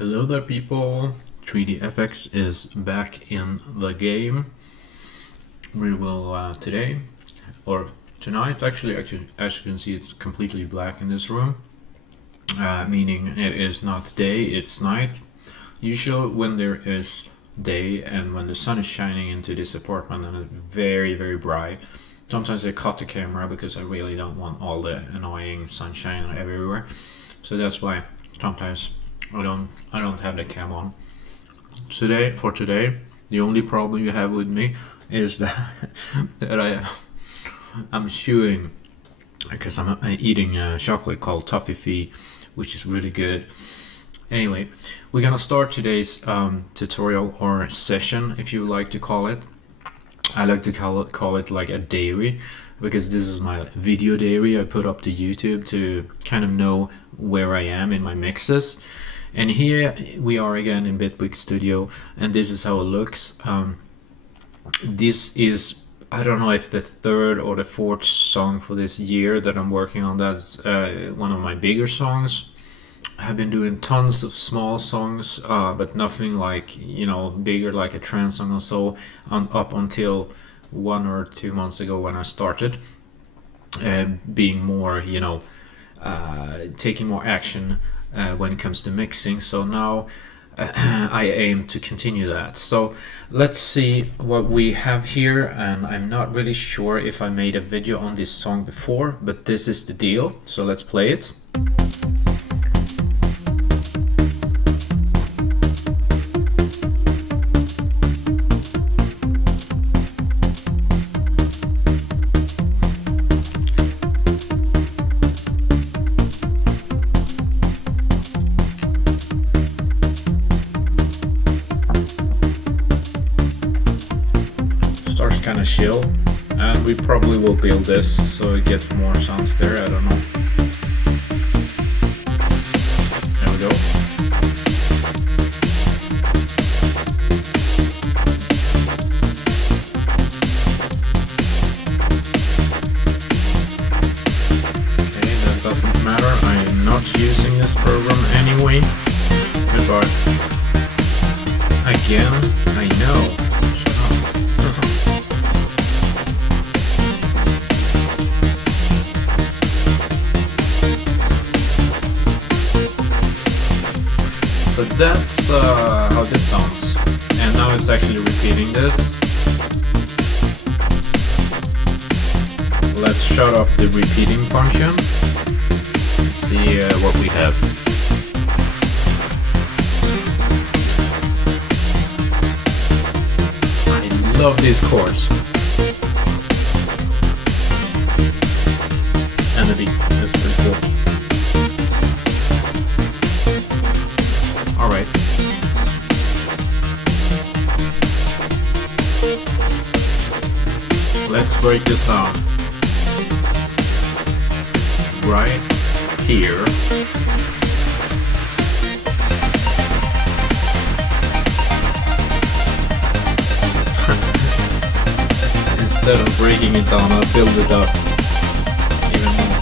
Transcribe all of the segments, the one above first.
Hello there people, 3DFX is back in the game. We will today, or tonight, actually as you can see it's completely black in this room, meaning it is not day, it's night. Usually when there is day and when the sun is shining into this apartment and it's very very bright, sometimes I cut the camera because I really don't want all the annoying sunshine everywhere, so that's why sometimes I don't have the cam on. For today, the only problem you have with me is that I'm chewing because I'm eating a chocolate called Toffee, which is really good. Anyway, we're gonna start today's tutorial or session, if you like to call it. I like to call it like a diary, because this is my video diary I put up to YouTube to kind of know where I am in my mixes. And here we are again in Bitcrush Studio, and this is how it looks. This is, I don't know if the third or the fourth song for this year that I'm working on. That's one of my bigger songs. I have been doing tons of small songs, but nothing like, bigger like a trance song or so, up until 1 or 2 months ago when I started being more, taking more action when it comes to mixing. So now I aim to continue that. So let's see what we have here, and I'm not really sure if I made a video on this song before, but this is the deal, so let's play it. Kind of chill, and we probably will build this so it gets more sounds there. I don't know. There we go. Okay, that doesn't matter. I am not using this program anyway. But again, I know. So that's how this sounds, and now it's actually repeating this. Let's shut off the repeating function and see what we have. I love these chords and the beat. That's pretty cool. Alright. Let's break this down. Right here. Instead of breaking it down, I'll build it up even more.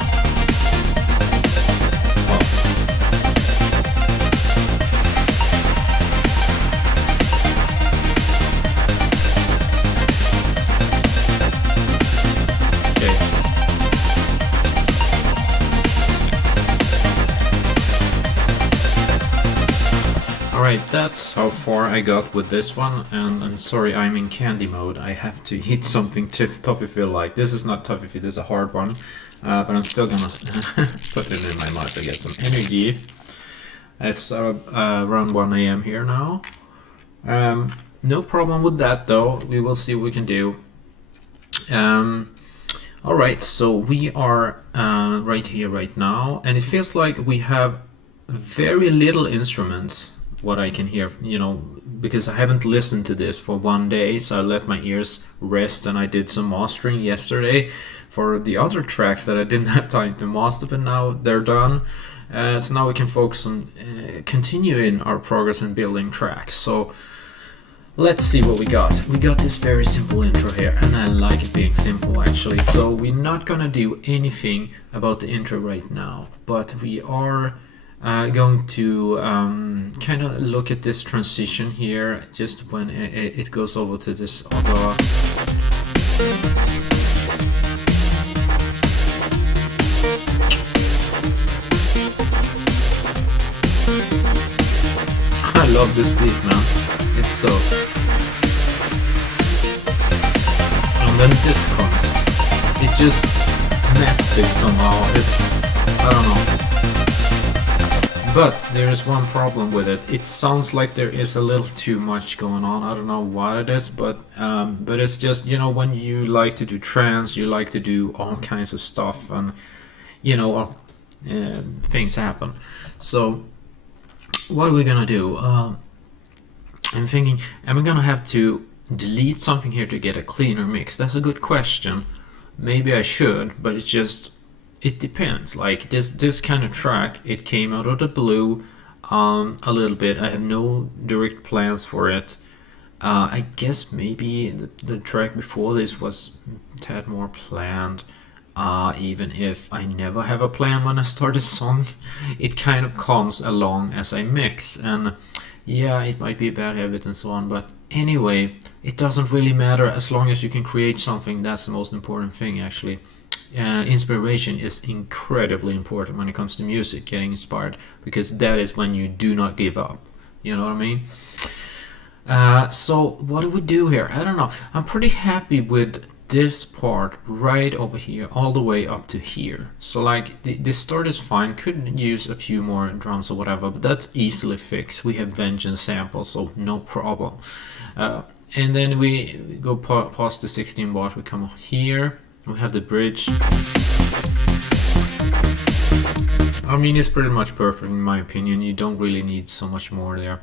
Alright, that's how far I got with this one, and I'm sorry, I'm in candy mode. I have to eat something toffee-like. This is not toffee, this is a hard one, but I'm still gonna put it in my mouth to get some energy. It's around 1 AM here now. No problem with that though, we will see what we can do. Alright, so we are right here right now, and it feels like we have very little instruments, what I can hear, because I haven't listened to this for 1 day, so I let my ears rest, and I did some mastering yesterday for the other tracks that I didn't have time to master, but now they're done. So now we can focus on continuing our progress in building tracks. So let's see what we got. We got this very simple intro here, and I like it being simple actually. So we're not gonna do anything about the intro right now, but we are Going to kind of look at this transition here, just when it goes over to this other. I love this beat, man. It's so. And then this comes. It just messes somehow. I don't know. But there is one problem with it. It sounds like there is a little too much going on. I don't know what it is, but it's just, you know, when you like to do trance, you like to do all kinds of stuff, and you know, things happen. So what are we gonna do? I'm thinking, am I gonna have to delete something here to get a cleaner mix? That's a good question. Maybe I should, but it depends. Like this kind of track, it came out of the blue a little bit. I have no direct plans for it. I guess maybe the track before this was a tad more planned. Even if I never have a plan when I start a song, it kind of comes along as I mix, and yeah, it might be a bad habit and so on, but anyway, it doesn't really matter as long as you can create something. That's the most important thing, actually. Inspiration is incredibly important when it comes to music, getting inspired, because that is when you do not give up. You know what I mean? So what do we do here? I don't know. I'm pretty happy with this part right over here all the way up to here. So like the start is fine. Could use a few more drums or whatever, but that's easily fixed. We have Vengeance samples, so no problem. And then we go past the 16 bars. We come here. We have the bridge. I mean, it's pretty much perfect in my opinion. You don't really need so much more there.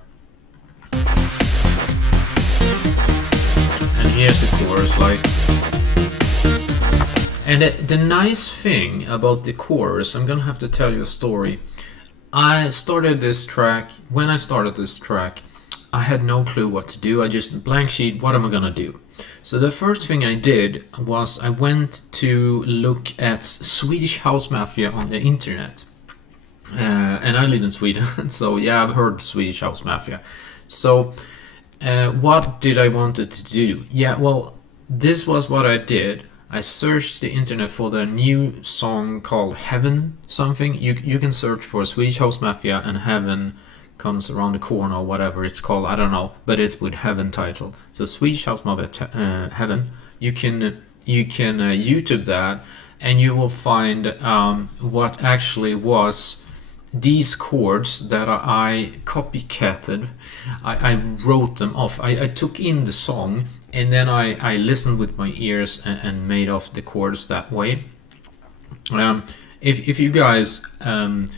And here's the chorus, like. And the nice thing about the chorus, I'm gonna have to tell you a story. When I started this track, I had no clue what to do. I just blank sheet, what am I gonna do? So the first thing I did was I went to look at Swedish House Mafia on the internet. And I live in Sweden, so yeah, I've heard Swedish House Mafia. So what did I wanted to do? Yeah, well, this was what I did. I searched the internet for the new song called Heaven something. You can search for Swedish House Mafia and Heaven comes around the corner or whatever it's called, I don't know, but it's with Heaven title. So Swedish House Mafia Heaven. You can YouTube that, and you will find what actually was these chords that I copycatted. I wrote them off. I took in the song, and then I listened with my ears and made off the chords that way. If you guys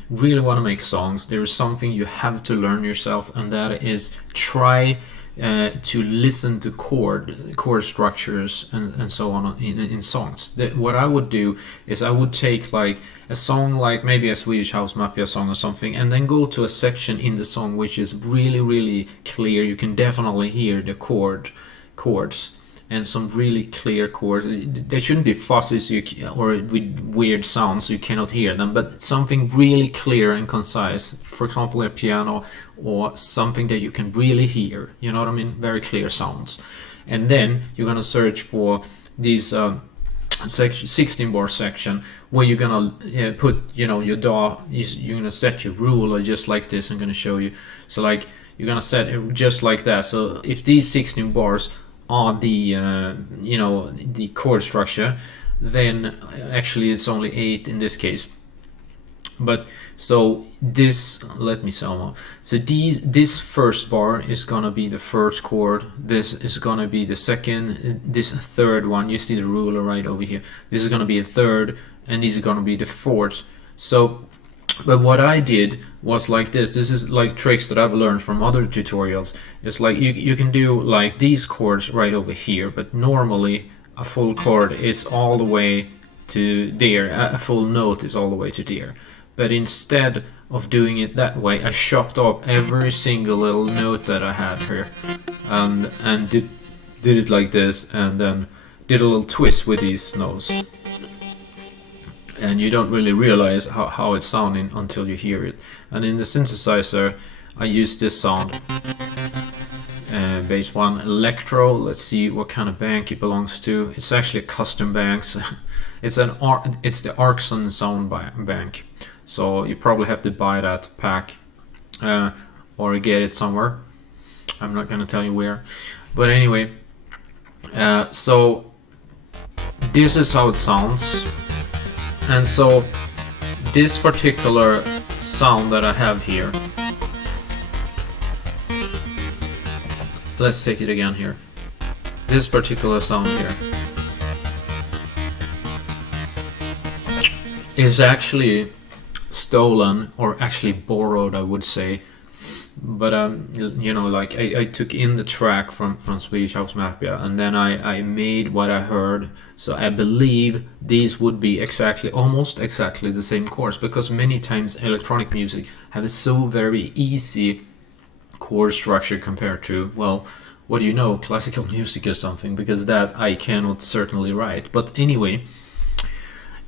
really want to make songs, there is something you have to learn yourself, and that is try to listen to chord structures and so on in songs. What I would do is I would take like a song, like maybe a Swedish House Mafia song or something, and then go to a section in the song which is really clear. You can definitely hear the chords and some really clear chords. They shouldn't be fuzzy or with weird sounds so you cannot hear them, but something really clear and concise. For example, a piano or something that you can really hear. You know what I mean? Very clear sounds. And then you're gonna search for these 16 bar section where you're gonna put, you know, your DAW. You're gonna set your ruler just like this. I'm gonna show you. So like you're gonna set it just like that. So if these 16 bars are the you know, the chord structure, then actually it's only 8 in this case. But so this, let me sum up. So this first bar is gonna be the first chord. This is gonna be the second. This third one, you see the ruler right over here. This is gonna be a third, and these are gonna be the fourth. So, but what I did was like this. This is like tricks that I've learned from other tutorials. It's like you can do like these chords right over here, but normally a full chord is all the way to there. A full note is all the way to there. But instead of doing it that way, I chopped off every single little note that I had here, and did it like this, and then did a little twist with these notes. and you don't really realize how it's sounding until you hear it. And in the synthesizer, I use this sound. Bass 1 electro. Let's see what kind of bank it belongs to. It's actually a custom bank. So it's the Arxon sound bank. So you probably have to buy that pack or get it somewhere. I'm not gonna tell you where, but anyway. So this is how it sounds, and so this particular sound that I have here. Let's take it again here. This particular sound here is actually stolen, or actually borrowed, I would say. But you know, like I took in the track from Swedish House Mafia, and then I made what I heard. So I believe these would be almost exactly the same chords, because many times electronic music have a so very easy chord structure compared to, well, what do you know, classical music or something, because that I cannot certainly write. But anyway,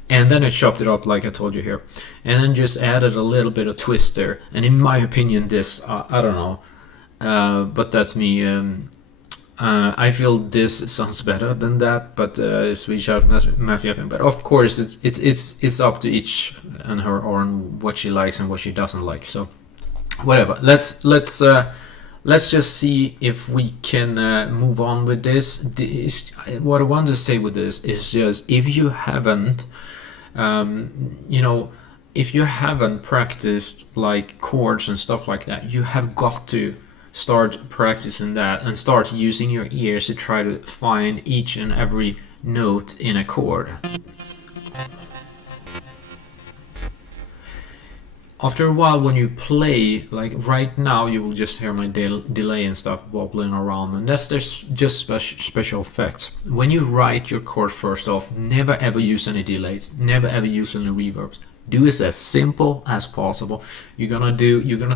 and then I chopped it up like I told you here, and then just added a little bit of twist there. And in my opinion, this I don't know, but that's me. I feel this sounds better than that, but Swedish House Mafia. But of course, it's up to each and her on what she likes and what she doesn't like. So whatever. Let's just see if we can move on with this. What I want to say with this is just, if you haven't, if you haven't practiced like chords and stuff like that, you have got to start practicing that and start using your ears to try to find each and every note in a chord. After a while, when you play, like right now, you will just hear my delay and stuff wobbling around, and that's just special effects. When you write your chord, first off, never ever use any delays, never ever use any reverbs. Do it as simple as possible. You're gonna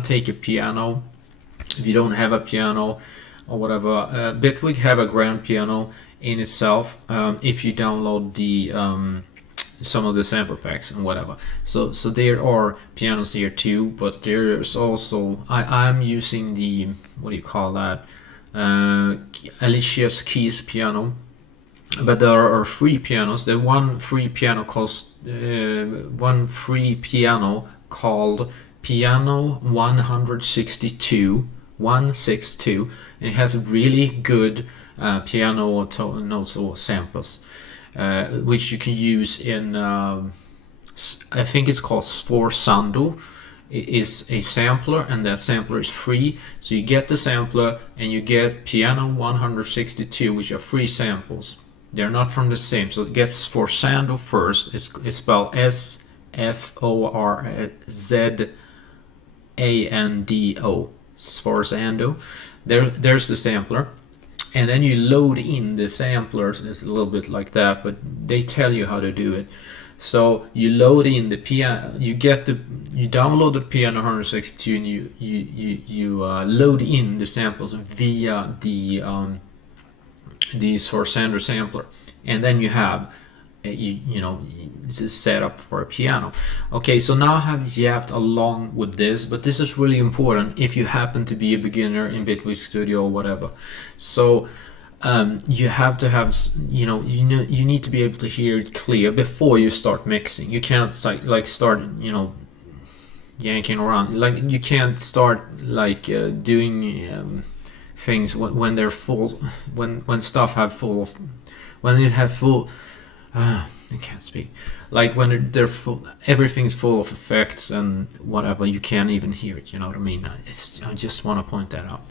take a piano. If you don't have a piano or whatever, Bitwig have a grand piano in itself. If you download the some of the sample packs and whatever, so there are pianos here too, but there's also I'm using the, what do you call that, Alicia's Keys piano, but there are free pianos. The one free piano called Piano 162, and it has really good piano notes or samples, which you can use in, I think it's called Sforzando. It is a sampler, and that sampler is free. So you get the sampler and you get Piano 162, which are free samples. They're not from the same. So get Sforzando first. It's spelled SFORZANDO. Sforzando. There's the sampler. And then you load in the samplers. It's a little bit like that, but they tell you how to do it. So you load in the piano. You download the Piano 162, and you load in the samples via the Sforzando sampler, and then you have it's a setup for a piano. Okay, so now I have yapped along with this, but this is really important if you happen to be a beginner in Bitwig Studio or whatever. So you have to have, you need to be able to hear it clear before you start mixing. You can't like start yanking around, like you can't start like doing things when they're full, when stuff have full of, when it have full, I can't speak, like when they're full, everything's full of effects and whatever, you can't even hear it, you know what I mean? I just want to point that out.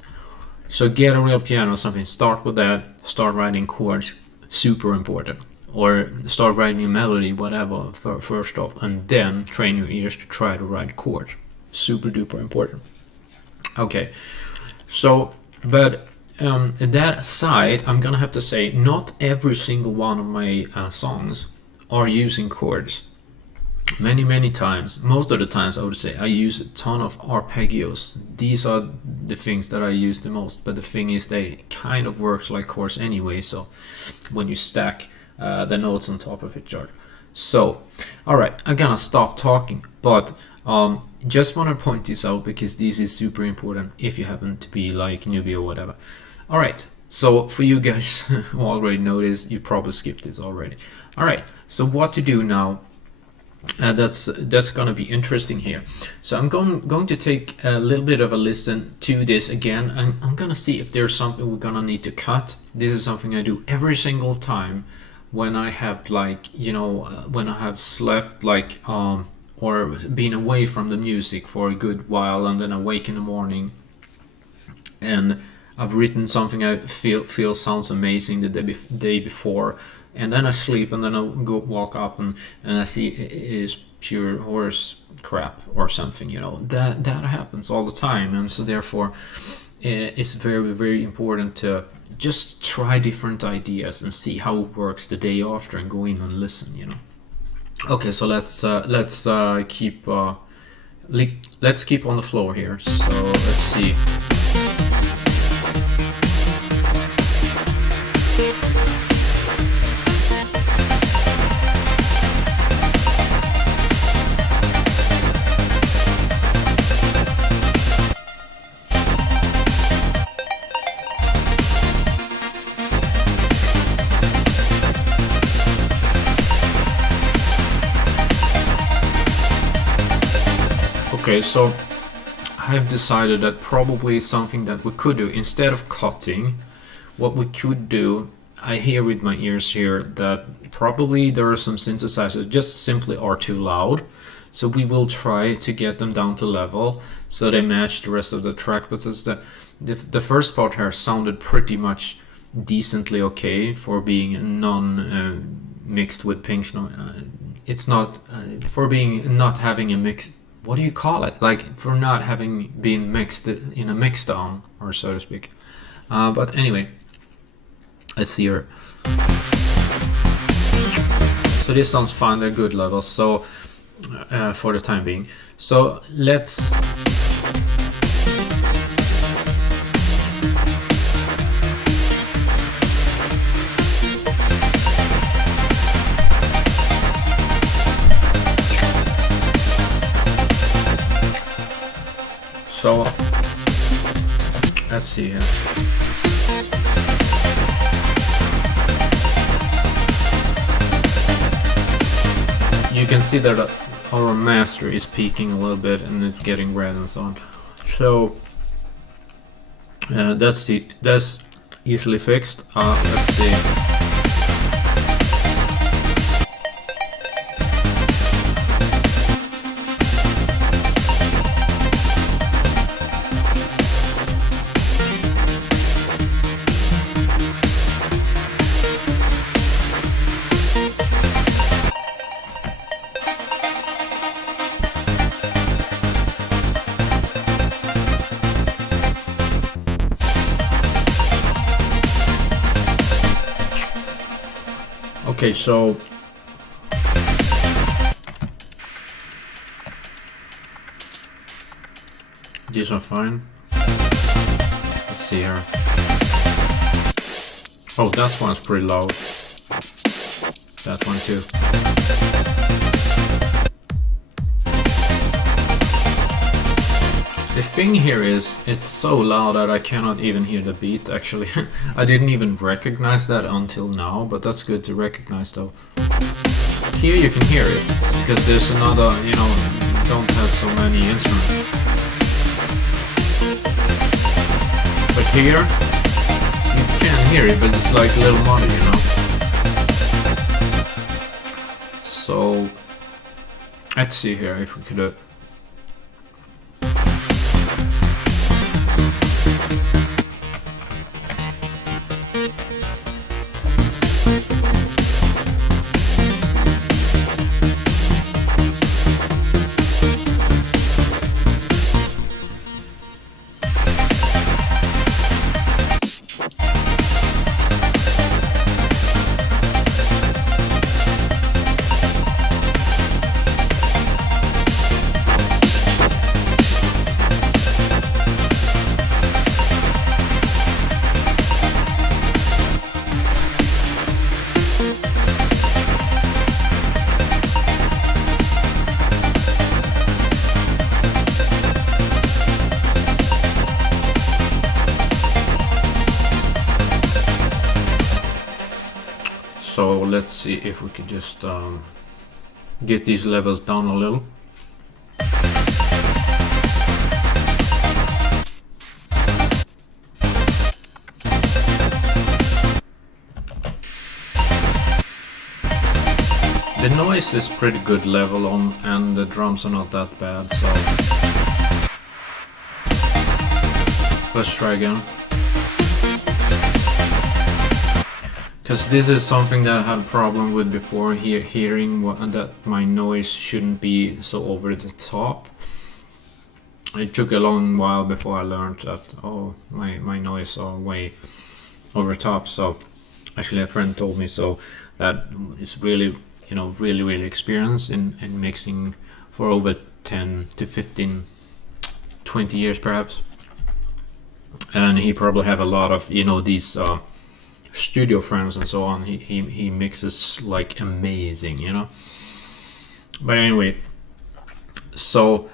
So get a real piano or something, start with that, start writing chords, super important, or start writing a melody, whatever, first off, and then train your ears to try to write chords, super duper important. Okay, so but that aside, I'm gonna have to say not every single one of my songs are using chords. Many times, most of the times I would say, I use a ton of arpeggios. These are the things that I use the most, but the thing is they kind of work like chords anyway, so when you stack the notes on top of each other. So, all right, I'm gonna stop talking, but just want to point this out because this is super important if you happen to be like newbie or whatever. All right, so for you guys who already know this, you probably skipped this already. All right, so what to do now? That's gonna be interesting here. So I'm going to take a little bit of a listen to this again, and I'm gonna see if there's something we're gonna need to cut. This is something I do every single time when I have like, when I have slept like or been away from the music for a good while, and then awake in the morning and I've written something I feel sounds amazing the day before, and then I sleep, and then I go walk up and I see it is pure horse crap or something. That happens all the time, and so therefore it's very, very important to just try different ideas and see how it works the day after, and go in and listen. Okay, so let's keep on the floor here. So let's see. Okay, so I've decided that probably something that we could do, instead of cutting, what we could do, I hear with my ears here that probably there are some synthesizers just simply are too loud. So we will try to get them down to level so they match the rest of the track. But since the first part here sounded pretty much decently okay for being mixed with pinch noise. It's not for being not having a mix. What do you call it? Like for not having been mixed in a mix down, or so to speak. But anyway, let's see here. So this sounds fine. They're good levels. So for the time being. So let's. So let's see here. You can see that our master is peaking a little bit and it's getting red and so on. So that's easily fixed. Let's see. Okay, so these are fine. Let's see here. Oh, that one's pretty loud. That one too. The thing here is, it's so loud that I cannot even hear the beat, actually. I didn't even recognize that until now, but that's good to recognize though. Here you can hear it, because there's another, don't have so many instruments. But here, you can hear it, but it's like a little muddy, So, let's see here if we could... let's see if we can just get these levels down a little. The noise is pretty good level on, and the drums are not that bad, so let's try again. Because this is something that I had a problem with before, hearing that my noise shouldn't be so over the top. It took a long while before I learned that, oh, my noise are way over top. So actually a friend told me so, that is really, you know, really experienced in mixing for over 10 to 15, 20 years perhaps. And he probably have a lot of, you know, these studio friends and so on. He mixes like amazing, you know. But anyway, so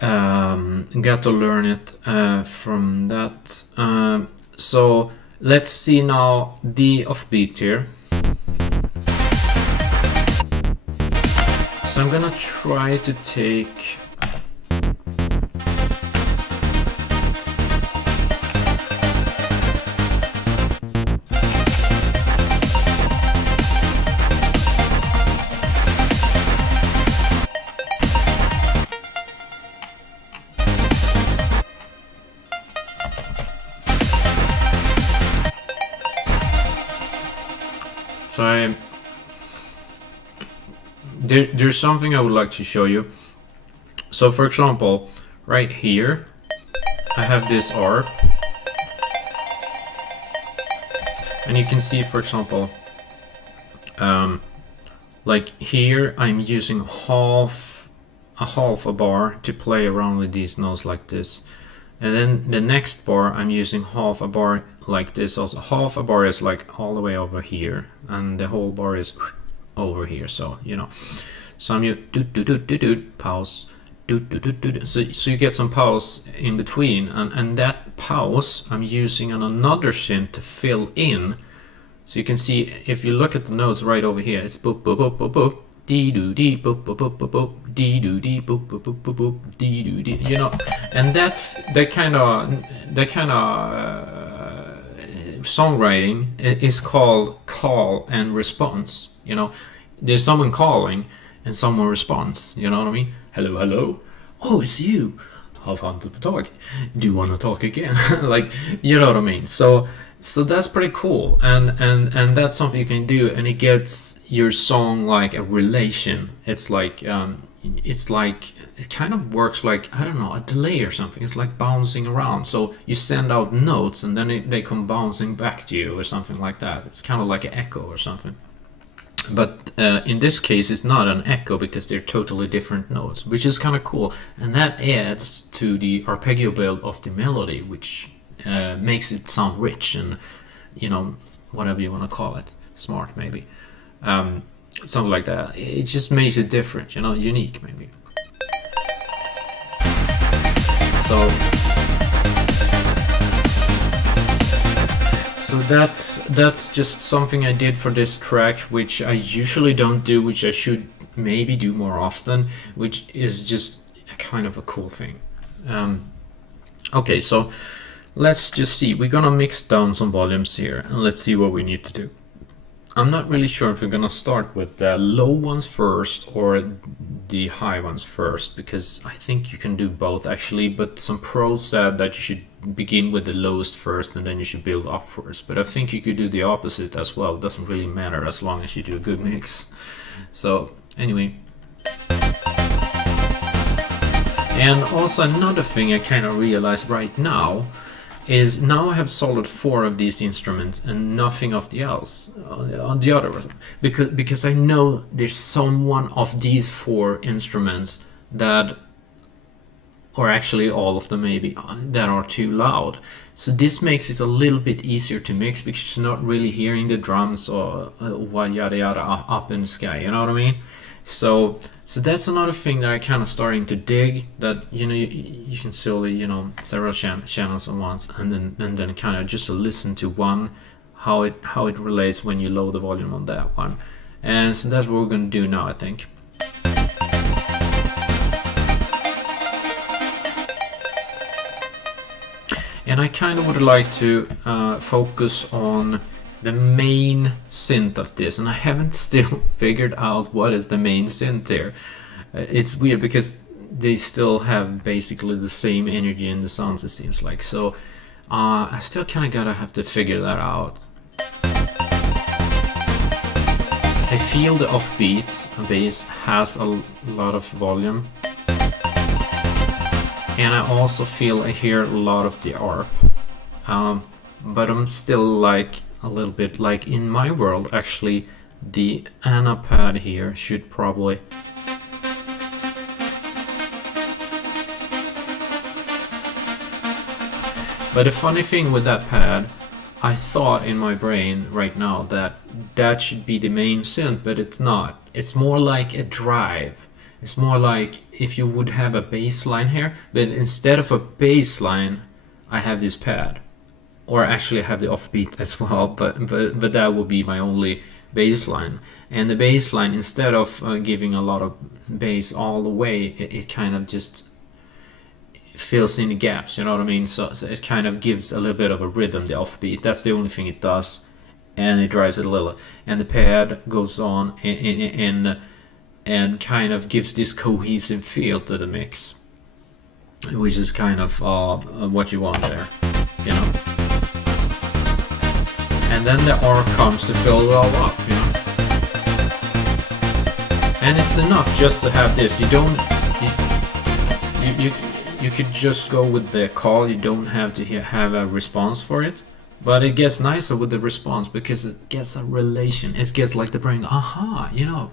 got to learn it from that. So let's see now the offbeat here. So I'm gonna try to take there's something I would like to show you. So for example, right here I have this arp, and you can see, for example, like here I'm using half a bar to play around with these notes like this, and then the next bar I'm using half a bar like this. Also half a bar is like all the way over here, and the whole bar is over here. So you know, so I'm using pause, so you get some pause in between, and that pause I'm using on another synth to fill in. So you can see, if you look at the notes right over here, it's boop boop boop boop boop, dee doo dee boop boop boop boop boop, dee doo dee boop boop boop boop boop, dee doo dee, you know. And that kind of songwriting is called call and response. You know, there's someone calling and someone responds. You know what I mean? Hello, hello. Oh, it's you. How fun to talk. Do you want to talk again? Like, you know what I mean? So that's pretty cool, and that's something you can do, and it gets your song like a relation. It's like it kind of works like, I don't know, a delay or something. It's like bouncing around. So you send out notes and then they come bouncing back to you or something like that. It's kind of like an echo or something. But in this case it's not an echo because they're totally different notes, which is kind of cool, and that adds to the arpeggio build of the melody, which makes it sound rich and, you know, whatever you want to call it, smart maybe, something like that. It just makes it different, you know, unique maybe. So that's just something I did for this track, which I usually don't do, which I should maybe do more often, which is just kind of a cool thing. Okay, so let's just see. We're gonna mix down some volumes here, and let's see what we need to do. I'm not really sure if we're gonna start with the low ones first or the high ones first, because I think you can do both actually, but some pros said that you should begin with the lowest first and then you should build upwards. But I think you could do the opposite as well. It doesn't really matter as long as you do a good mix. So anyway. And also another thing I kind of realized right now is now I have soldered 4 of these instruments and nothing of the else on the other, because I know there's some one of these 4 instruments that, or actually all of them maybe, that are too loud. So this makes it a little bit easier to mix because you're not really hearing the drums or yada yada up in the sky, you know what I mean? So that's another thing that I kind of starting to dig, that, you know, you can solely, you know, several channels at once, and then kind of just listen to one how it relates when you lower the volume on that one. And so that's what we're going to do now, I think. And I kind of would like to focus on the main synth of this, and I haven't still figured out what is the main synth here. It's weird because they still have basically the same energy in the sounds, it seems like. So I still kind of gotta have to figure that out. I feel the offbeat bass has a lot of volume, and I also feel I hear a lot of the arp, but I'm still like a little bit like in my world. Actually, the Anna pad here should probably But the funny thing with that pad, I thought in my brain right now that that should be the main synth, but it's not. It's more like a drive. It's more like if you would have a bass line here, but instead of a bass line, I have this pad. Or actually I have the offbeat as well, but that would be my only bass line. And the bass line, instead of giving a lot of bass all the way, it kind of just fills in the gaps, you know what I mean? So it kind of gives a little bit of a rhythm, the offbeat. That's the only thing it does, and it drives it a little. And the pad goes on and kind of gives this cohesive feel to the mix, which is kind of what you want there, you know. And then the R comes to fill it all up, you know. And it's enough just to have this. You don't. You could just go with the call. You don't have to have a response for it. But it gets nicer with the response because it gets a relation. It gets like the brain, aha, you know.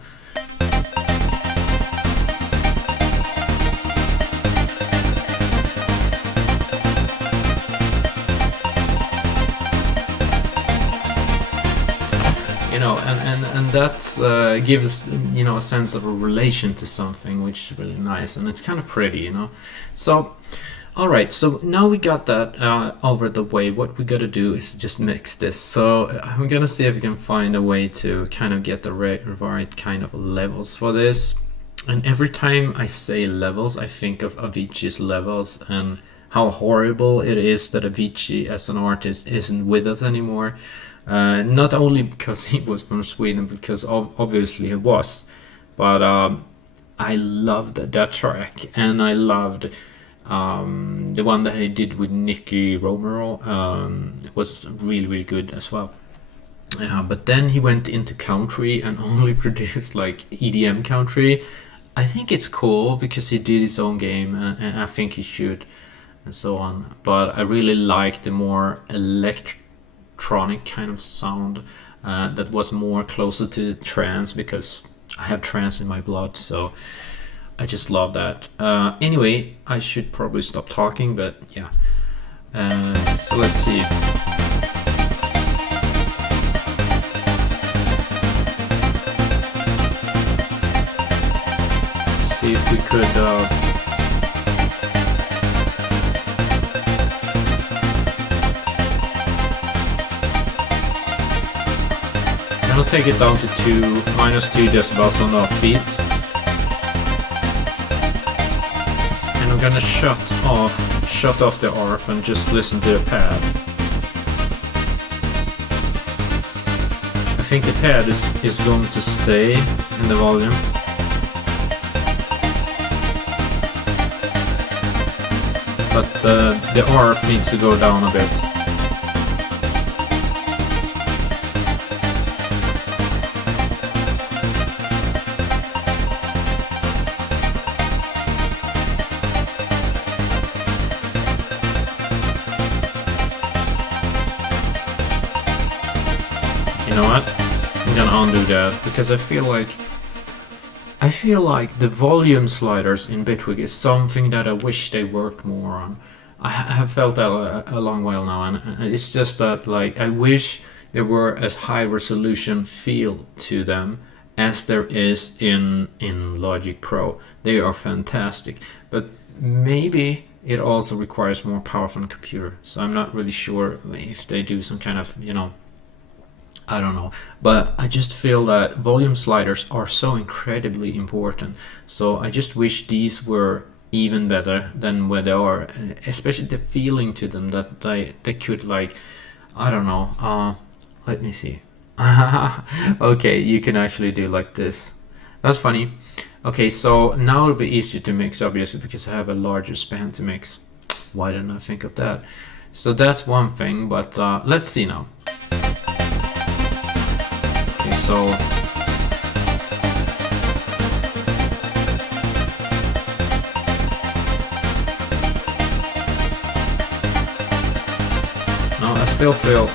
You know, and that gives, you know, a sense of a relation to something, which is really nice, and it's kind of pretty, you know. So, all right, so now we got that over the way. What we gotta do is just mix this. So I'm gonna see if we can find a way to kind of get the right kind of levels for this. And every time I say levels, I think of Avicii's levels and how horrible it is that Avicii as an artist isn't with us anymore. Not only because he was from Sweden, because obviously he was, but I loved that track, and I loved the one that he did with Nicky Romero. Was really, really good as well. But then he went into country and only produced like EDM country. I think it's cool because he did his own game, and I think he should, and so on. But I really like the more electronic kind of sound that was more closer to trance, because I have trance in my blood, so I just love that. Anyway, I should probably stop talking, but yeah. So let's see. See if we could I'll take it down to -2 decibels on the offbeat. And I'm gonna shut off the arp and just listen to the pad. I think the pad is going to stay in the volume. But the arp needs to go down a bit. You know what? I'm gonna undo that because I feel like the volume sliders in Bitwig is something that I wish they worked more on. I have felt that a long while now, and it's just that like I wish there were as high resolution feel to them as there is in Logic Pro. They are fantastic, but maybe it also requires more power from the computer. So I'm not really sure if they do some kind of, you know, I don't know, but I just feel that volume sliders are so incredibly important. So I just wish these were even better than what they are, especially the feeling to them that they could, like, I don't know. Let me see. Okay, you can actually do like this. That's funny. Okay, so now it'll be easier to mix, obviously, because I have a larger span to mix. Why didn't I think of that? So that's one thing, but let's see now. Okay, so no, I still feel.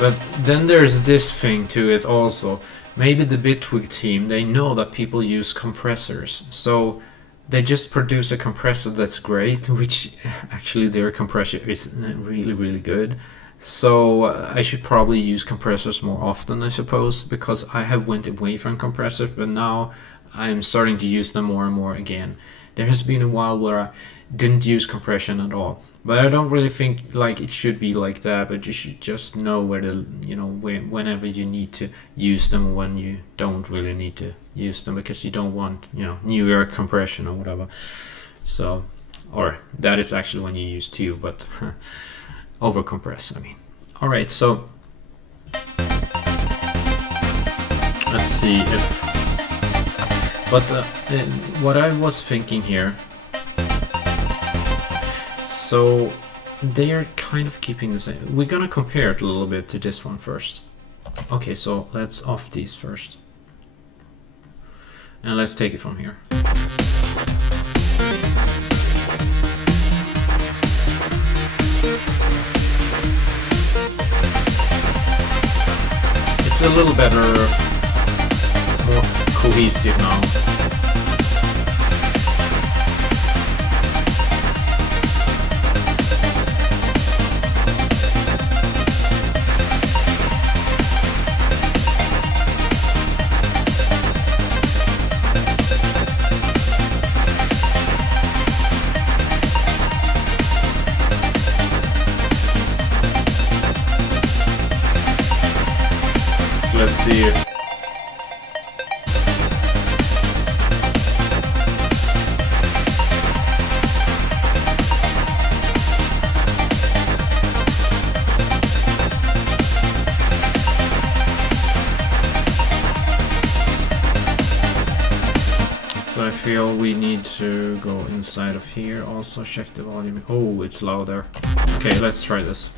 But then there's this thing to it also. Maybe the Bitwig team, they know that people use compressors, so they just produce a compressor that's great, which actually their compressor is really good. So I should probably use compressors more often, I suppose, because I have went away from compressors, but now I'm starting to use them more and more again. There has been a while where I didn't use compression at all, but I don't really think like it should be like that. But you should just know where to, whenever you need to use them, when you don't really need to use them, because you don't want, new air compression or whatever. So, or that is actually when you use two, but over compress, I mean. All right, so let's see if. But what I was thinking here. So they are kind of keeping the same. We're gonna compare it a little bit to this one first. Okay, so let's off these first. And let's take it from here. It's a little better, more cohesive now. Let's see. So I feel we need to go inside of here, also check the volume. Oh, it's louder. Okay, let's try this.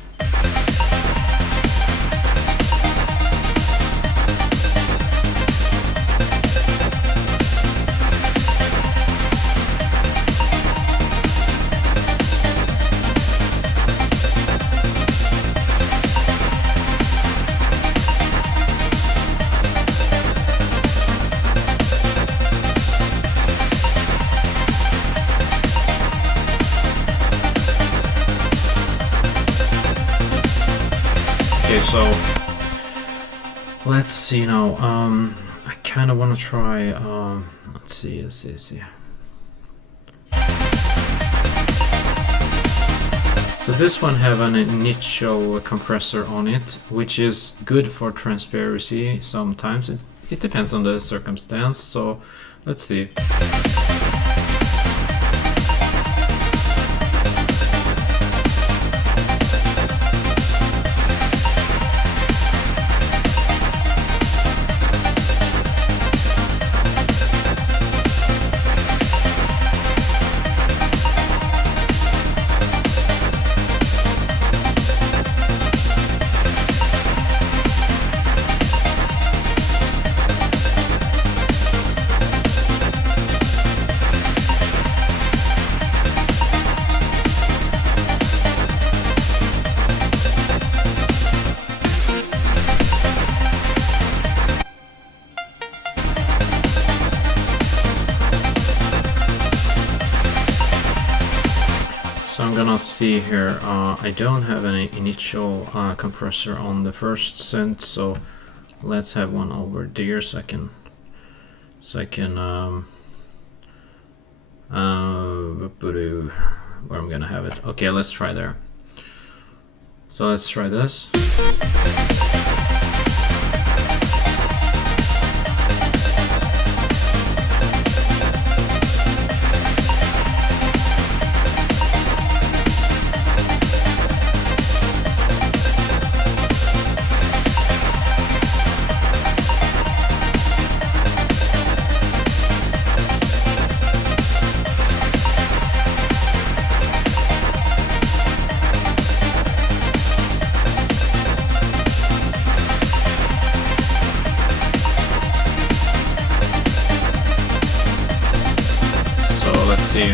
So let's see now. I kind of want to try. Let's see. So this one have an initial compressor on it, which is good for transparency. Sometimes it depends on the circumstance. So let's see. So I'm gonna see here, I don't have any initial compressor on the first synth, so let's have one over there so I can where I'm gonna have it. Okay, let's try there. So let's try this. See.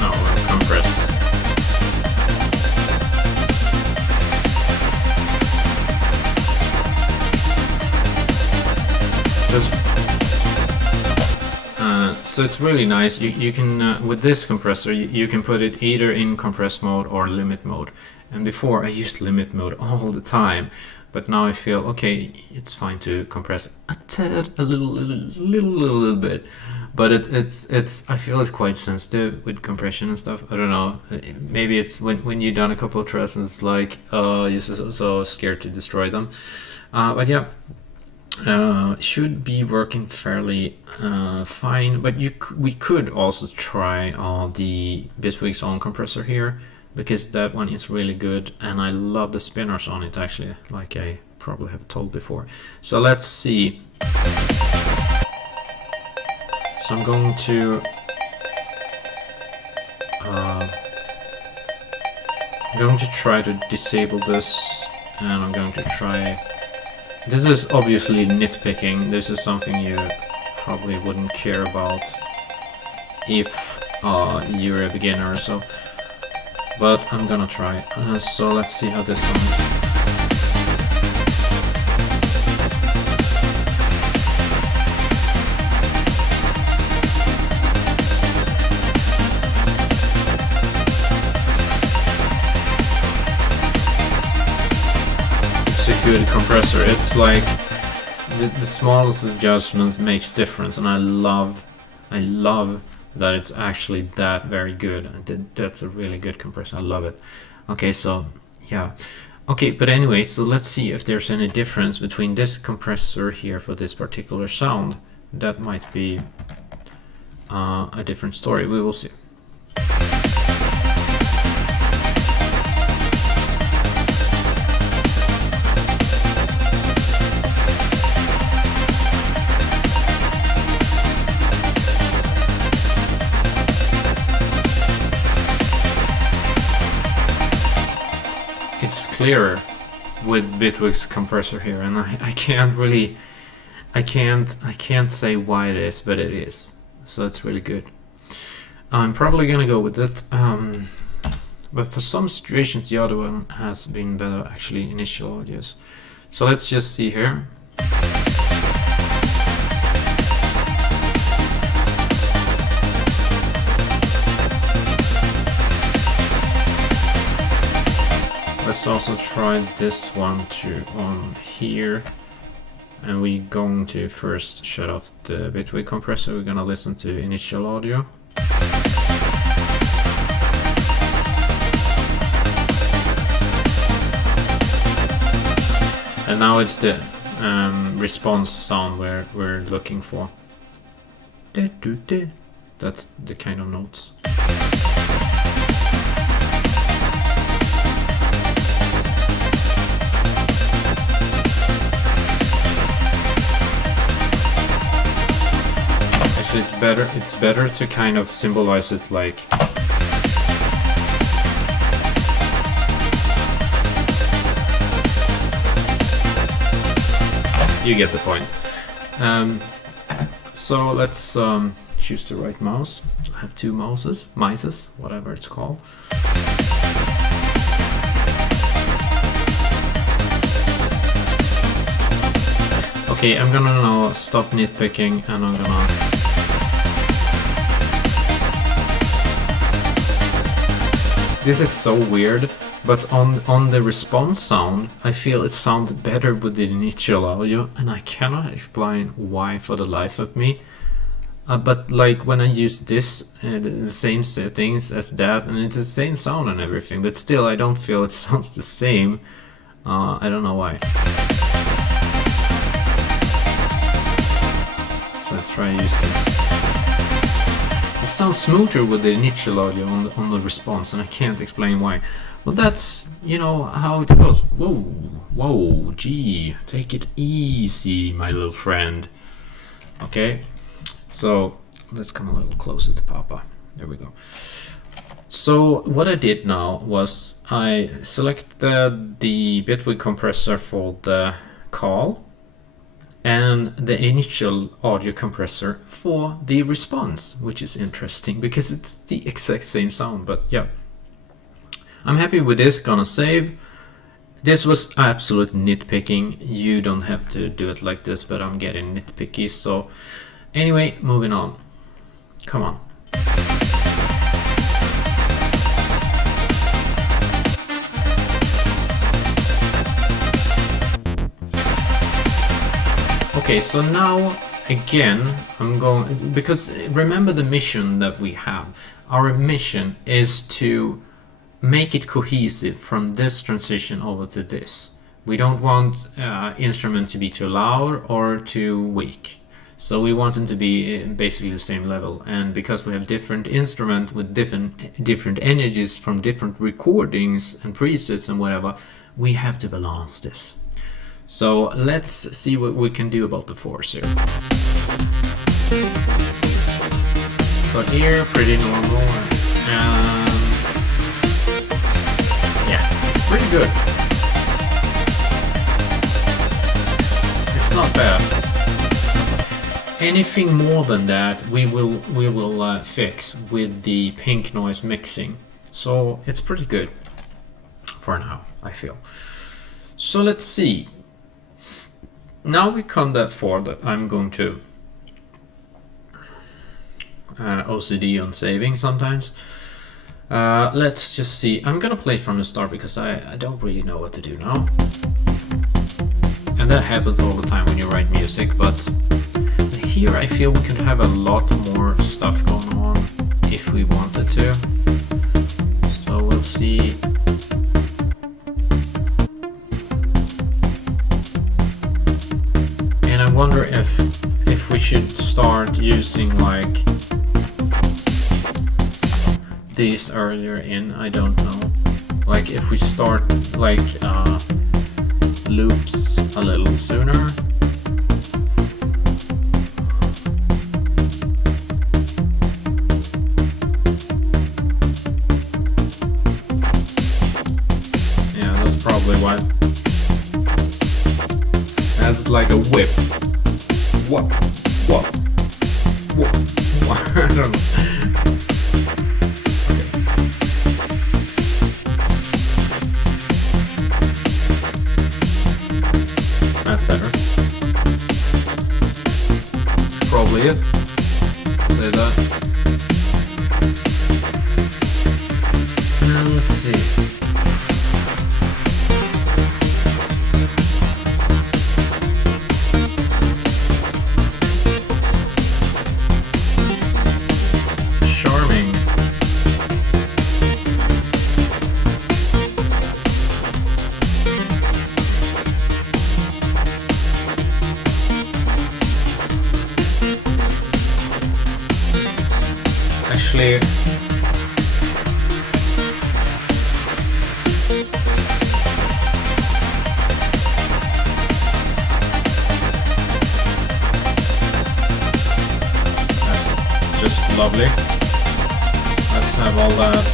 No, we'll compress. So it's really nice. You can with this compressor you can put it either in compress mode or limit mode. And before I used limit mode all the time, but now I feel okay. It's fine to compress a tad, a little bit, but it's I feel it's quite sensitive with compression and stuff. I don't know. Maybe it's when you've done a couple of tracks and it's like you're so scared to destroy them. But yeah. Should be working fairly fine, but we could also try the Bitcrush own compressor here, because that one is really good and I love the spinners on it actually, like I probably have told before. So let's see. So I'm going to try to disable this, and I'm going to try. This is obviously nitpicking. This is something you probably wouldn't care about if you're a beginner or so. But I'm gonna try. So let's see how this sounds. A good compressor. It's like the smallest adjustments makes difference, and I love that it's actually that very good. That's a really good compressor. I love it. Okay, so yeah. Okay, but anyway, so let's see if there's any difference between this compressor here for this particular sound. That might be a different story. We will see. It's clearer with Bitcrush compressor here, and I can't really, I can't say why it is, but it is. So it's really good. I'm probably gonna go with it, but for some situations the other one has been better, actually, initial audios. So let's just see here. Let's also try this one on here, and we're going to first shut off the Bitcrush compressor. We're gonna listen to initial audio. And now it's the response sound we're looking for. That's the kind of notes. It's better to kind of symbolize it like you get the point. So let's choose the right mouse. I have two mices, whatever it's called. Okay, I'm gonna now stop nitpicking, and I'm gonna This is so weird, but on the response sound, I feel it sounded better with the initial audio, and I cannot explain why for the life of me. But like when I use this, the same settings as that, and it's the same sound and everything, but still I don't feel it sounds the same. I don't know why. So let's try and use this. It sounds smoother with the initial audio on the response, and I can't explain why. Well, that's, you know, how it goes. Whoa, gee, take it easy, my little friend. Okay, so let's come a little closer to Papa. There we go. So what I did now was I selected the bitwidth compressor for the call and the initial audio compressor for the response, which is interesting because it's the exact same sound. But yeah, I'm happy with this. Gonna save. This was absolute nitpicking. You don't have to do it like this, but I'm getting nitpicky. So anyway, moving on. Come on. Okay, so now again I'm going, because remember the mission that we have. Our mission is to make it cohesive from this transition over to this. We don't want instrument to be too loud or too weak. So we want them to be basically the same level. And because we have different instruments with different energies from different recordings and presets and whatever, we have to balance this. So let's see what we can do about the force here. So here, pretty normal, and yeah, it's pretty good. It's not bad. Anything more than that, we will fix with the pink noise mixing. So it's pretty good for now, I feel. So let's see. Now we come that far that I'm going to OCD on saving sometimes. Let's just see. I'm gonna play it from the start because I don't really know what to do now. And that happens all the time when you write music, but here I feel we could have a lot more stuff going on if we wanted to. So we'll see. And I wonder if we should start using like these earlier in, I don't know. Like if we start like loops a little sooner. Yeah, that's probably why. That's like a whip. What? I don't know. That's better. Probably it. Say that. Now let's see. Actually, that's just lovely. Let's have all that.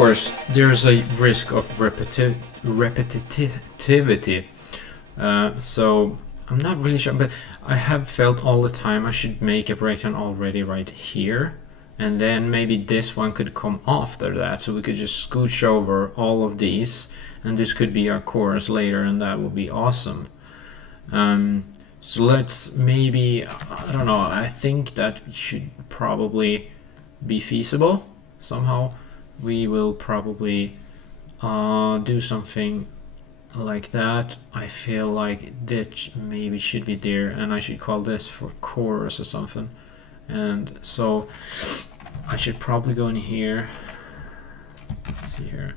course, there's a risk of repetitivity. So I'm not really sure, but I have felt all the time I should make a breakdown already right here, and then maybe this one could come after that, so we could just scooch over all of these, and this could be our chorus later, and that would be awesome. So let's maybe, I don't know, I think that should probably be feasible somehow. We will probably do something like that. I feel like that maybe should be there, and I should call this for chorus or something. And so I should probably go in here. Let's see here.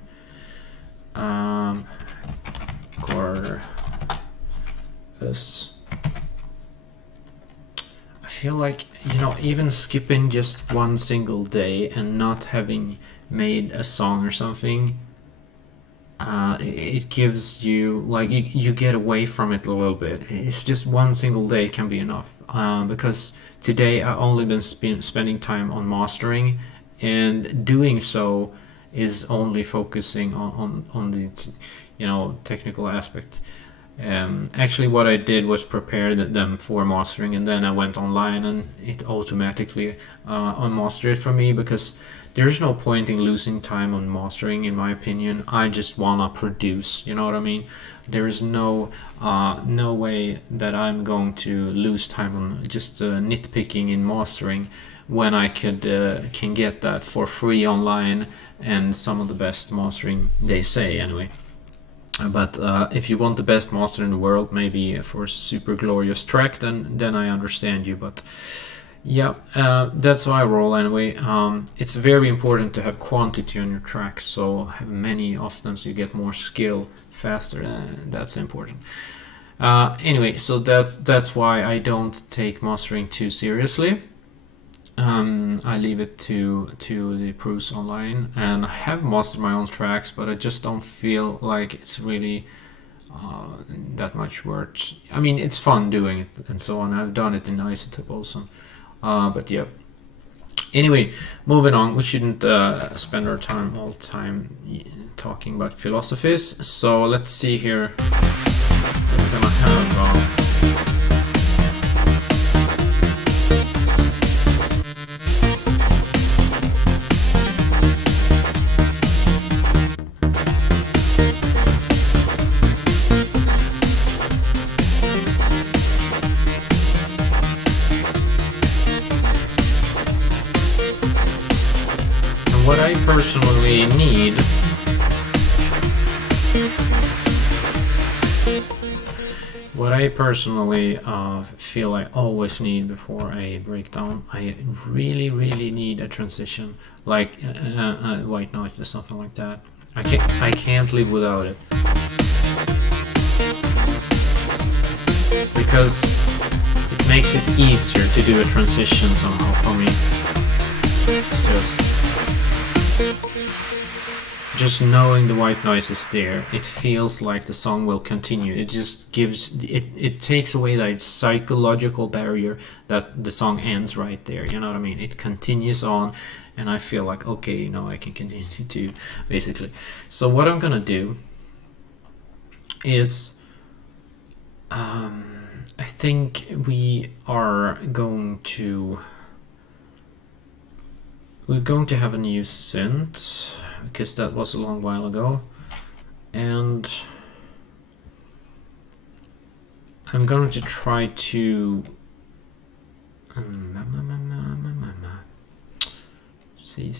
Chorus. I feel like, you know, even skipping just one single day and not having made a song or something, it gives you, like, you get away from it a little bit. It's just one single day can be enough, because today I've only been spending time on mastering, and doing so is only focusing on the, you know, technical aspect. Actually what I did was prepare them for mastering, and then I went online and it automatically unmastered it for me, because there's no point in losing time on mastering, in my opinion. I just wanna produce, you know what I mean? There is no way that I'm going to lose time on just nitpicking in mastering when I can get that for free online, and some of the best mastering, they say anyway. But if you want the best master in the world, maybe for a super glorious track, then I understand you. But yeah, that's how I roll anyway. It's very important to have quantity on your tracks, so have many of them so you get more skill faster. That's important. Anyway, so that's why I don't take mastering too seriously. I leave it to the pros online, and I have mastered my own tracks, but I just don't feel like it's really that much worth. I mean, it's fun doing it and so on. I've done it in Isotope also, but yeah. Anyway, moving on. We shouldn't spend our time all the time talking about philosophies. So let's see here. We're gonna have. What I personally need feel I always need before a breakdown, I really need a transition, like white noise or something like that. I can't live without it, because it makes it easier to do a transition somehow for me. It's just knowing the white noise is there, it feels like the song will continue. It just gives it takes away that psychological barrier that the song ends right there, you know what I mean? It continues on, and I feel like, okay, you know, I can continue to, basically. So what I'm gonna do is I think we're going to have a new synth, because that was a long while ago, and I'm going to try to see.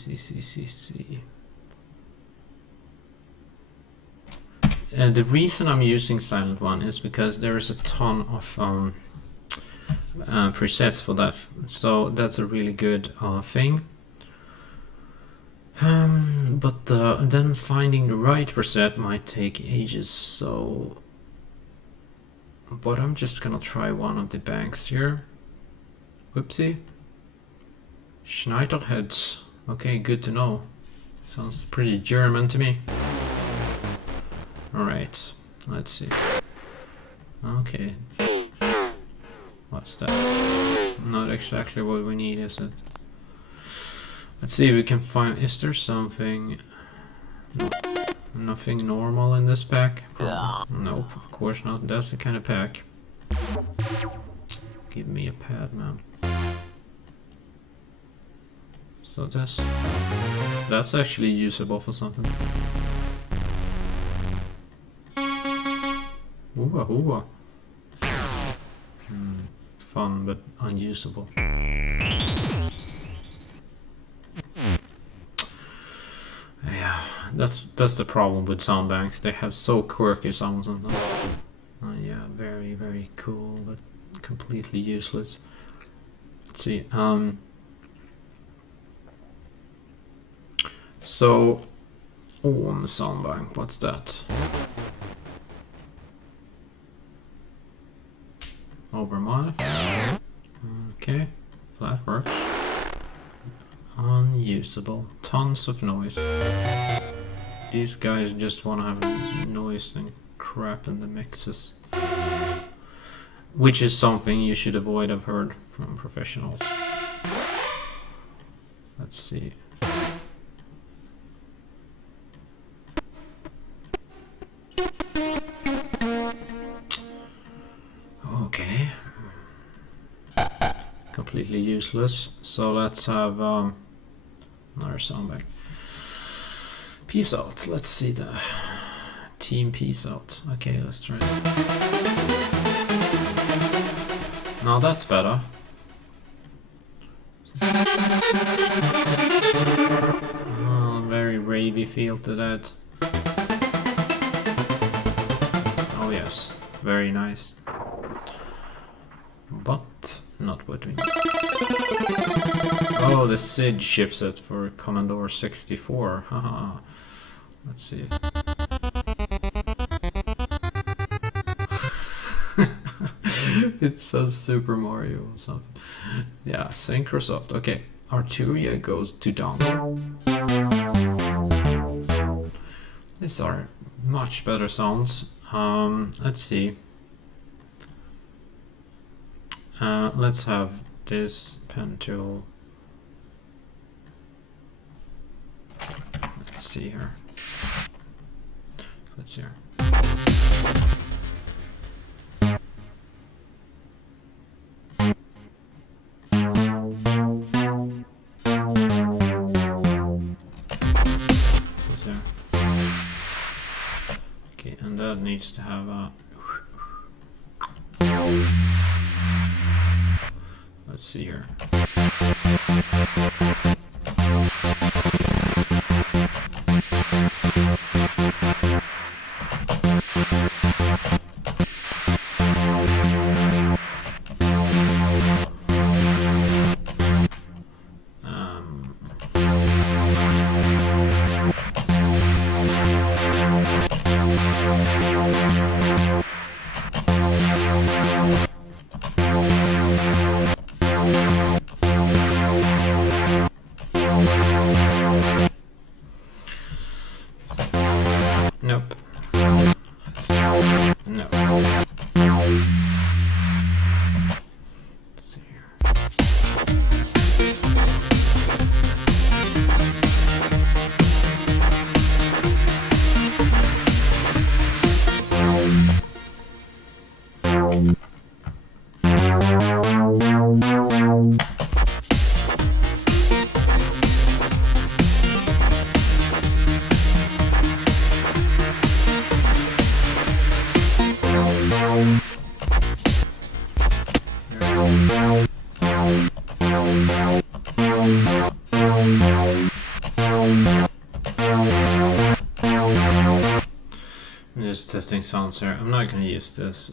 The reason I'm using Silent One is because there is a ton of presets for that, so that's a really good thing. But then finding the right preset might take ages, so... But I'm just gonna try one of the banks here. Whoopsie. Schneiderheads. Okay, good to know. Sounds pretty German to me. Alright, let's see. Okay. What's that? Not exactly what we need, is it? Let's see if we can find... Is there something... Nothing normal in this pack? Nope, of course not. That's the kind of pack. Give me a pad, man. So that's actually usable for something. Ooh, ooh. Fun but unusable. Yeah, that's the problem with sound banks. They have so quirky sounds on them. Yeah, very, very cool, but completely useless. Let's see. So, on the sound bank, what's that? Overmod. Okay, that works. Unusable. Tons of noise. These guys just want to have noise and crap in the mixes. Which is something you should avoid, I've heard from professionals. Let's see. Okay. Completely useless. So let's have another soundbite. Peace out. Let's see the team peace out. Okay, let's try it. Now that's better. Oh, very ravey feel to that. Oh yes, very nice. But not what we need. Oh, the SID chipset for Commodore 64. Haha. Let's see. It says Super Mario or something. Yeah, Synchrosoft. Okay, Arturia goes to down. These are much better sounds. Let's see. Let's have this pen tool. Let's see here. Let's see here. Okay, and that needs to have a. Let's see here. Nope. No. Let's see here. I'm just testing sounds here. I'm not gonna use this.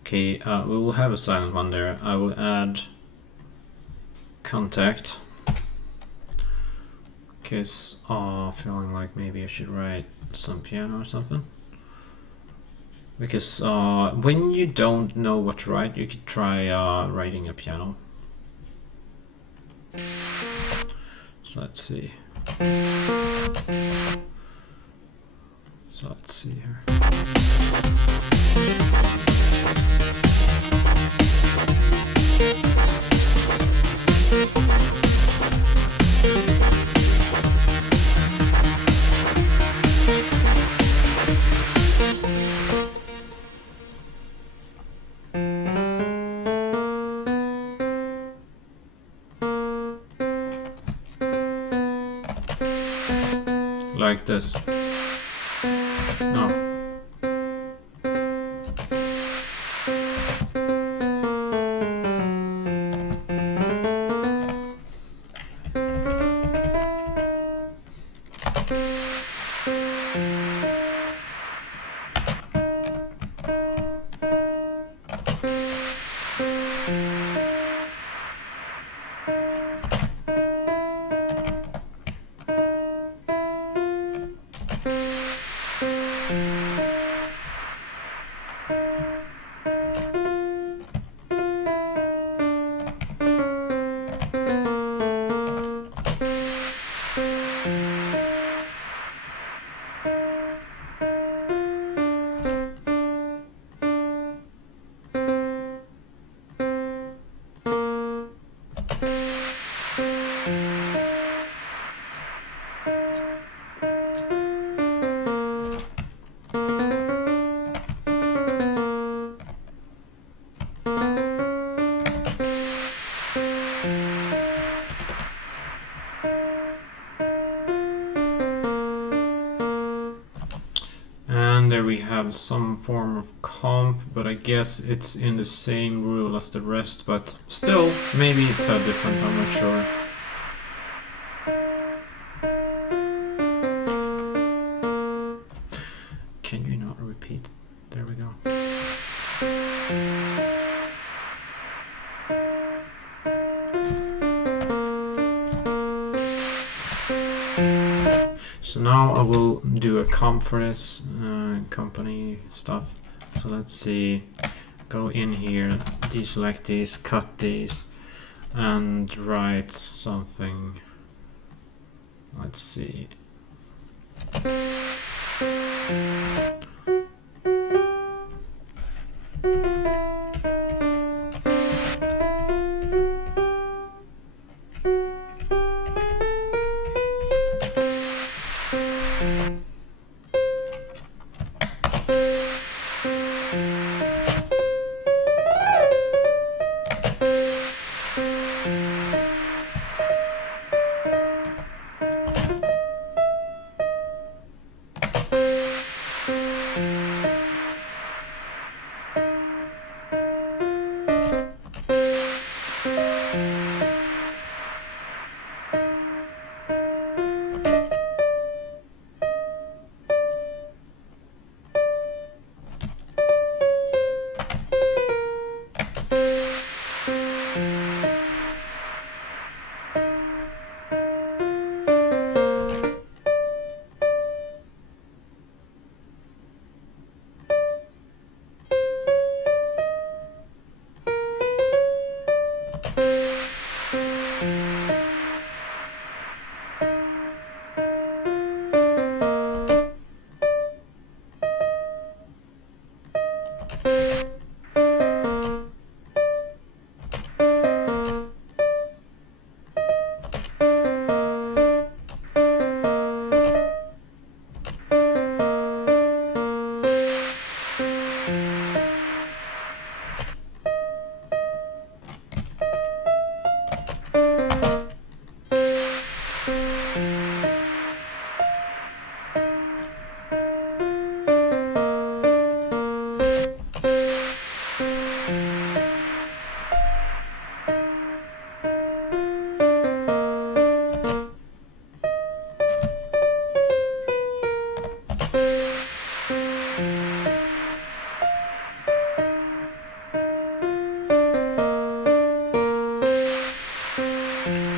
Okay, we will have a silent one there. I will add contact. Because feeling like maybe I should write some piano or something. Because when you don't know what to write, you could try writing a piano. So let's see. So let's see here. like this. No. There we have some form of comp, but I guess it's in the same rule as the rest, but still, maybe it's a different, I'm not sure. Can you not repeat? There we go. So now I will do a comp for this company stuff. So let's see, go in here, deselect these, cut these, and write something. Let's see.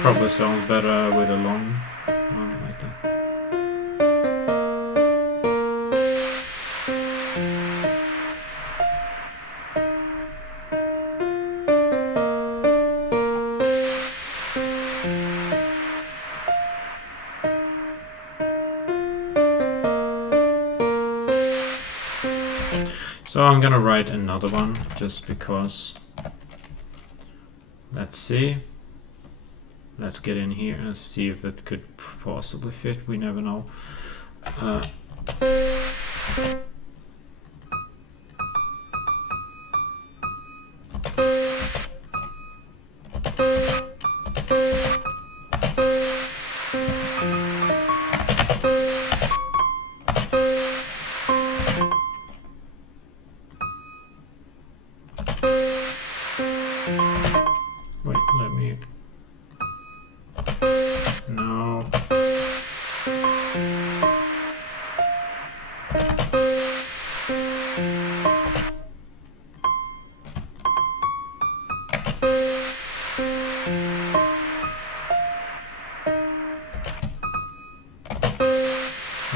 Probably sounds better with a long one like that. So I'm gonna write another one just because. Let's see. Let's get in here and see if it could possibly fit. We never know. Let me... No.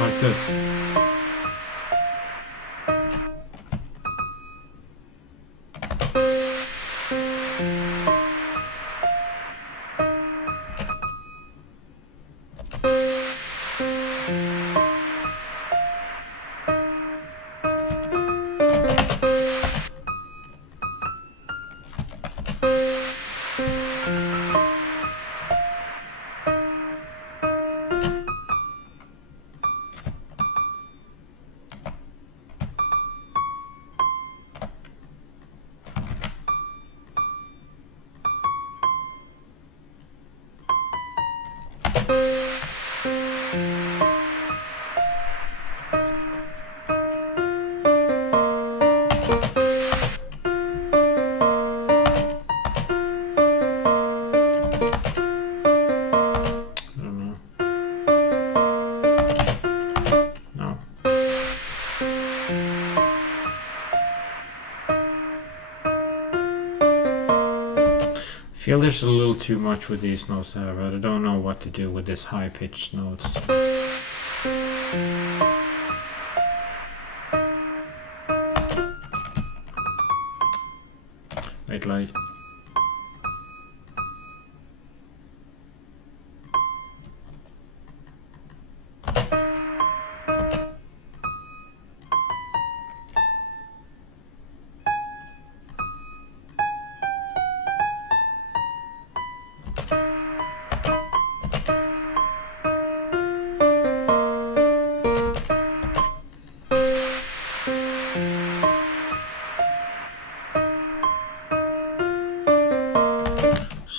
Like this. I feel there's a little too much with these notes there, but I don't know what to do with this high-pitched notes. Wait, light.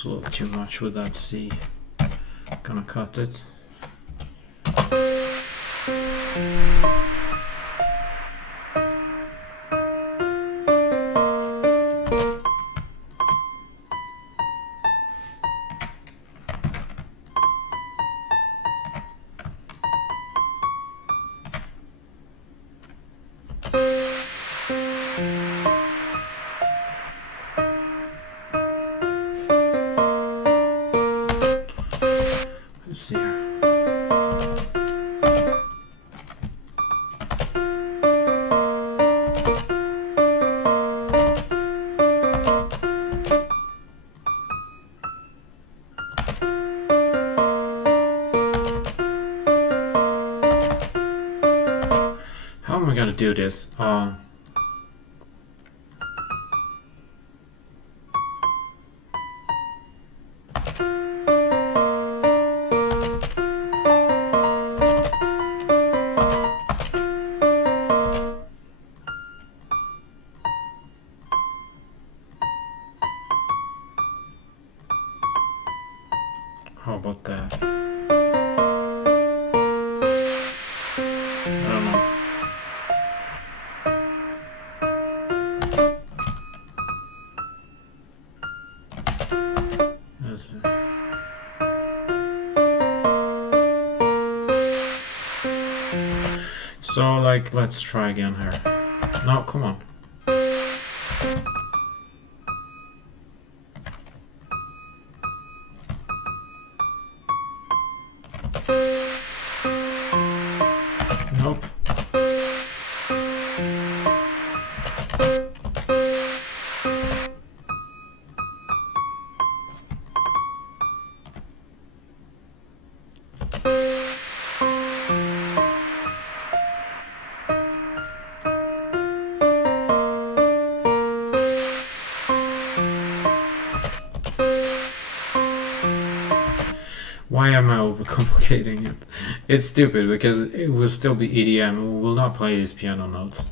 A little too much with that C. Gonna cut it. Let's see here. How am I gonna do this? How about that? I don't know. So, like, let's try again here. No, come on. Nope. Why am I overcomplicating it? It's stupid because it will still be EDM. We will not play these piano notes.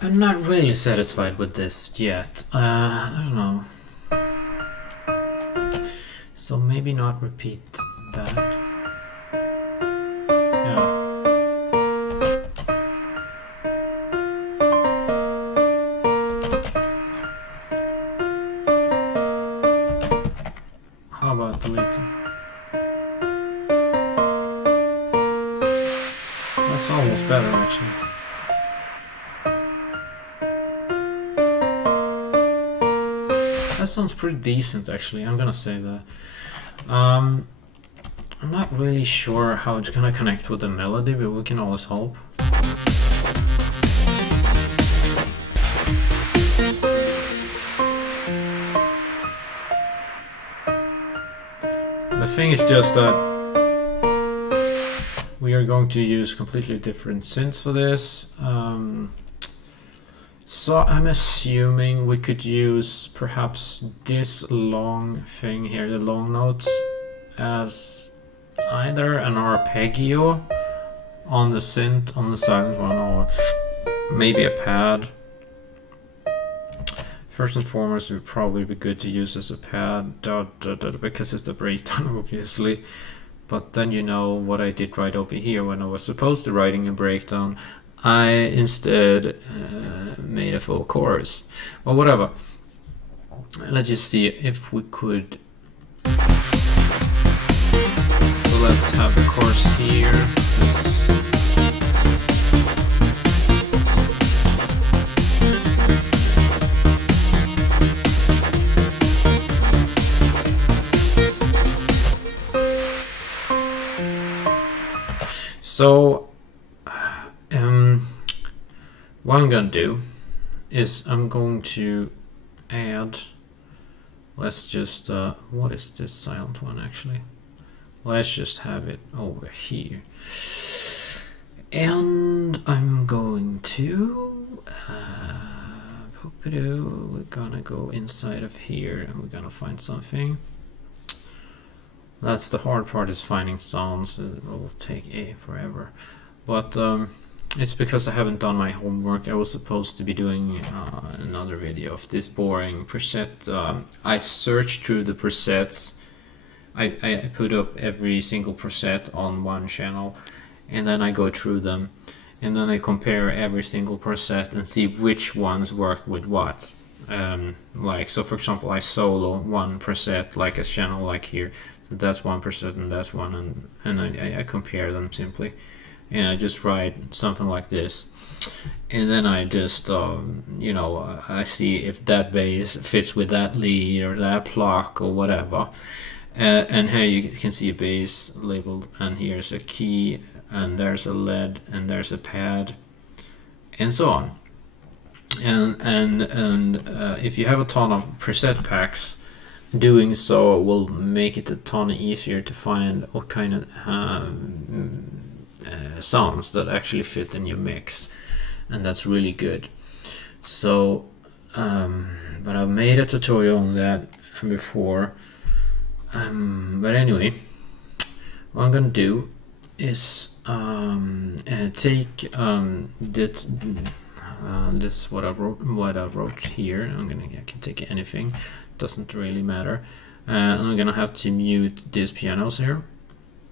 I'm not really satisfied with this yet. I don't know. So maybe not repeat that. Yeah. That's almost better, actually. That sounds pretty decent, actually. I'm gonna say that. I'm not really sure how it's gonna connect with the melody, but we can always hope. The thing is just that we are going to use completely different synths for this. So I'm assuming we could use perhaps this long thing here, the long notes, as either an arpeggio on the synth, on the silent one, or maybe a pad. First and foremost, it would probably be good to use as a pad, because it's the breakdown, obviously. But then you know what I did right over here when I was supposed to writing a breakdown. I instead made a full chorus. Or whatever. Let's just see if we could. So let's have the chorus here. So, what I'm gonna do is I'm going to add, let's just, what is this silent one actually? Let's just have it over here. And I'm going to, we're gonna go inside of here and we're gonna find something. That's the hard part, is finding sounds. It will take forever. But it's because I haven't done my homework. I was supposed to be doing another video of this boring preset. I searched through the presets. I put up every single preset on one channel, and then I go through them, and then I compare every single preset and see which ones work with what. Like, so for example, I solo one preset, like a channel like here. That's 1% and that's one, and I compare them simply, and I just write something like this, and then I just you know, I see if that bass fits with that lead or that pluck or whatever, and here you can see a bass labeled, and here's a key, and there's a lead, and there's a pad, and so on, and if you have a ton of preset packs, doing so will make it a ton easier to find what kind of sounds that actually fit in your mix, and that's really good. So but I've made a tutorial on that before, but anyway, what I'm gonna do is take this what I wrote here. I can take anything, doesn't really matter, and I'm gonna have to mute these pianos here,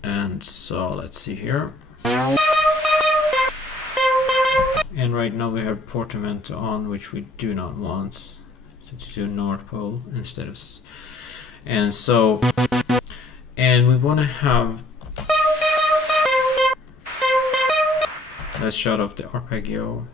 and so let's see here, and right now we have portamento on, which we do not want, so to do North Pole instead of, and so, and we want to have, let's shut off the arpeggio.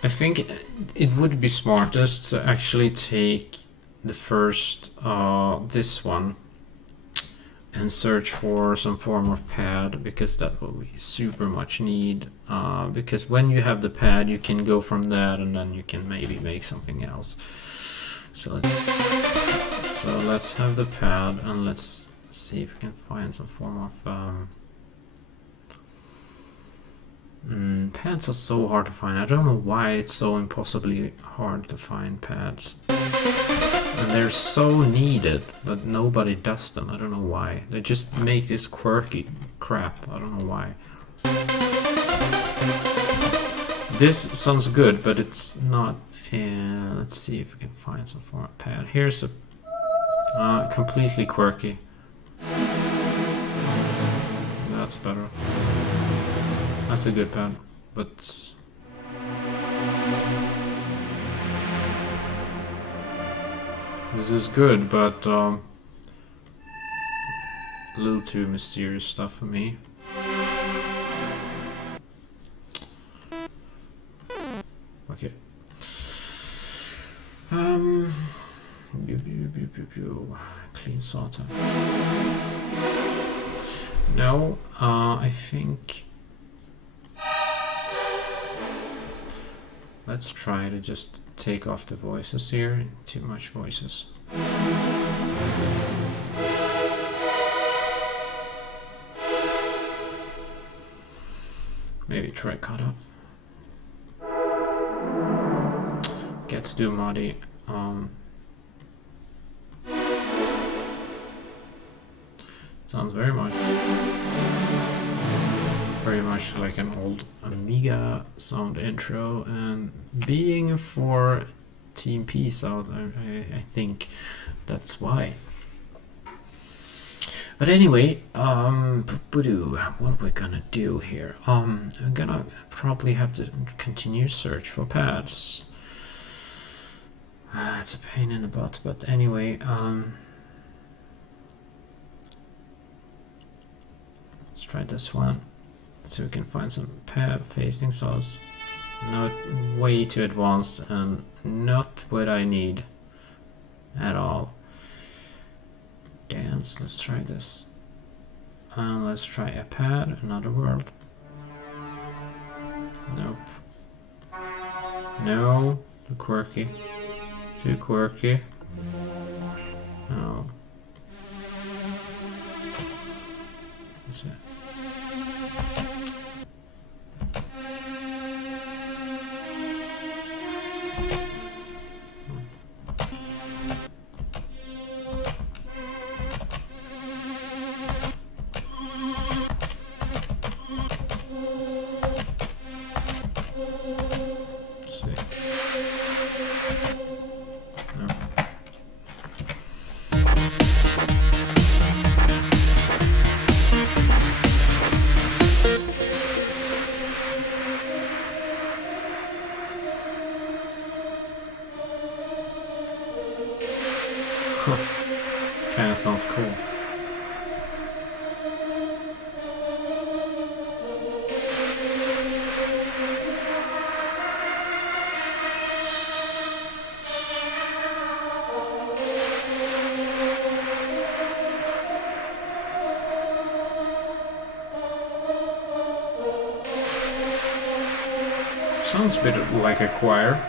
I think it would be smartest to actually take the first, this one, and search for some form of pad, because that will be super much need, because when you have the pad you can go from that and then you can maybe make something else. So let's have the pad, and let's see if we can find some form of pads are so hard to find. I don't know why it's so impossibly hard to find pads. And they're so needed, but nobody does them. I don't know why. They just make this quirky crap. I don't know why. This sounds good, but it's not. Let's see if we can find some form of pad. Here's a completely quirky. That's better. That's a good pad, but This is good, but a little too mysterious stuff for me. Okay. Clean sorter. No, I think let's try to just take off the voices here. Too much voices. Maybe try cut off. Gets too muddy. Sounds very much like an old Amiga sound intro, and being for Team Peace out, I think that's why. But anyway, what are we gonna do here? I'm gonna probably have to continue search for pads. It's a pain in the butt, but anyway, let's try this one, so we can find some pad facing saws. Not way too advanced and not what I need at all. Dance, let's try this. And let's try a pad, another world. Nope. No, too quirky. Too quirky. No. What's it? Kinda sounds cool. Sounds a bit like a choir.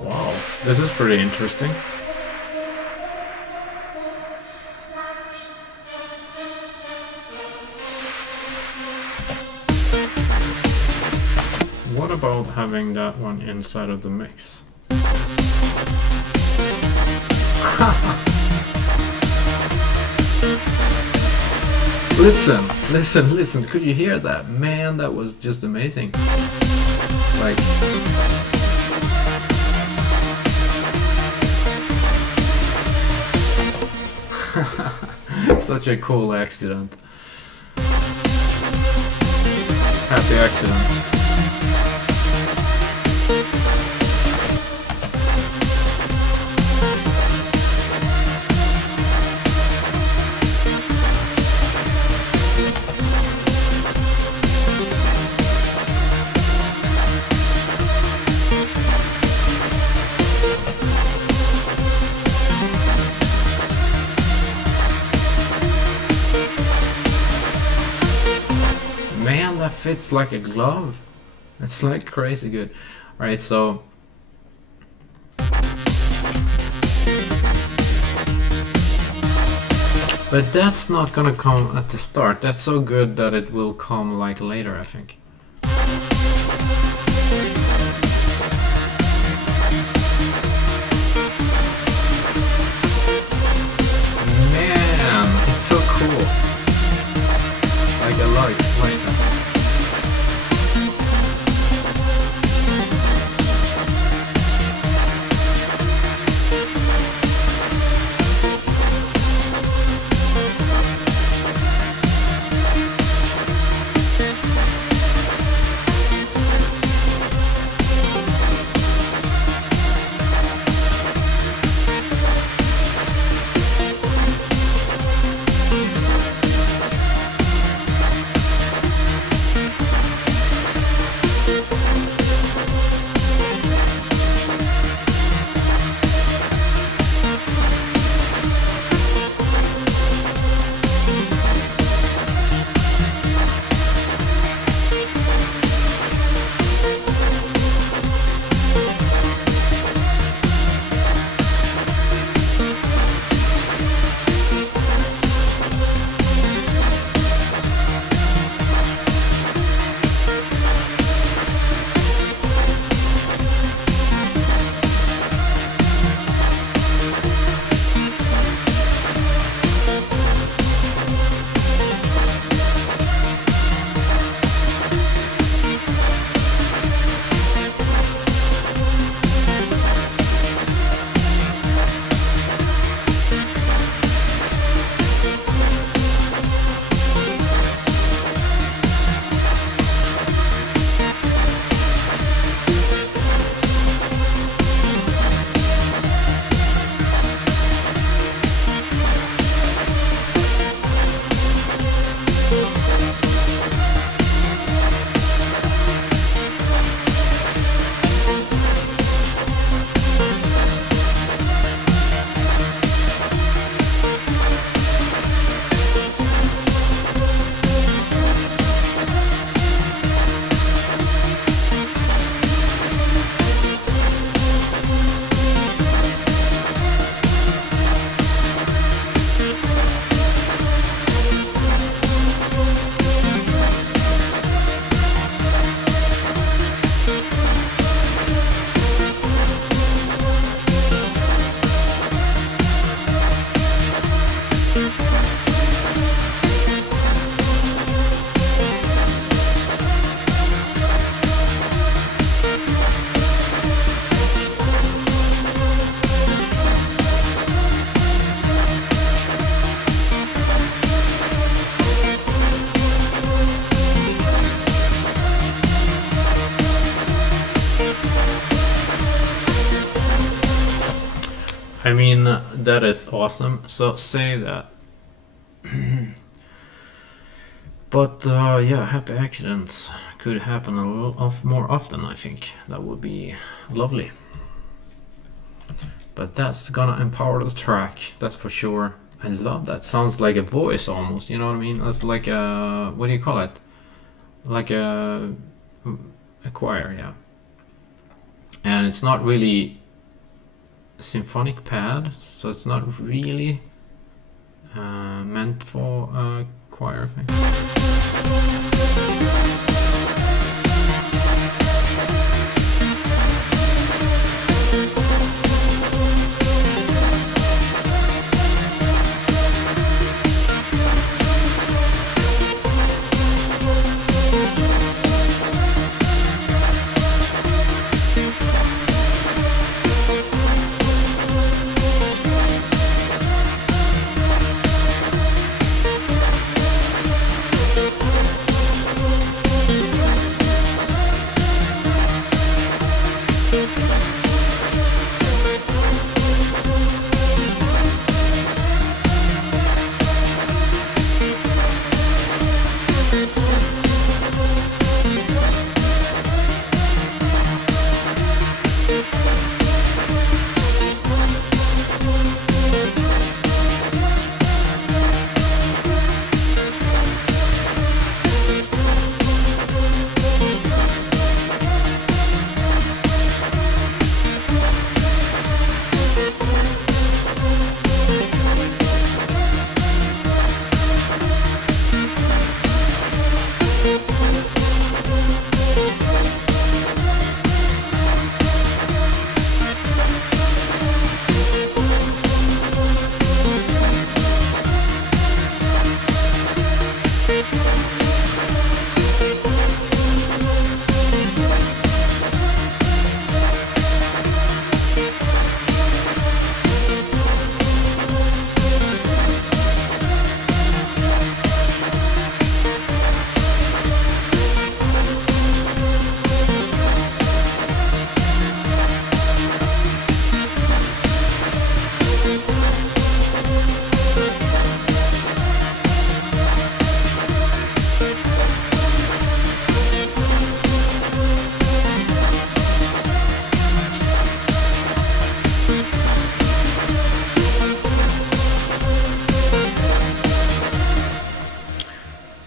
Wow, this is pretty interesting. What about having that one inside of the mix? Listen, could you hear that? Man, that was just amazing. Like, such a cool accident. Happy accident. Man, that fits like a glove. It's like crazy good. Alright, so but that's not gonna come at the start. That's so good that it will come like later, I think. Man, it's so cool. Like I like that. I mean, that is awesome. So say that. But yeah, happy accidents could happen a little more often. I think that would be lovely. But that's gonna empower the track, that's for sure. I love that. Sounds like a voice almost. You know what I mean? That's like a, what do you call it? Like a choir, yeah. And it's not really a symphonic pad, so it's not really meant for a choir thing.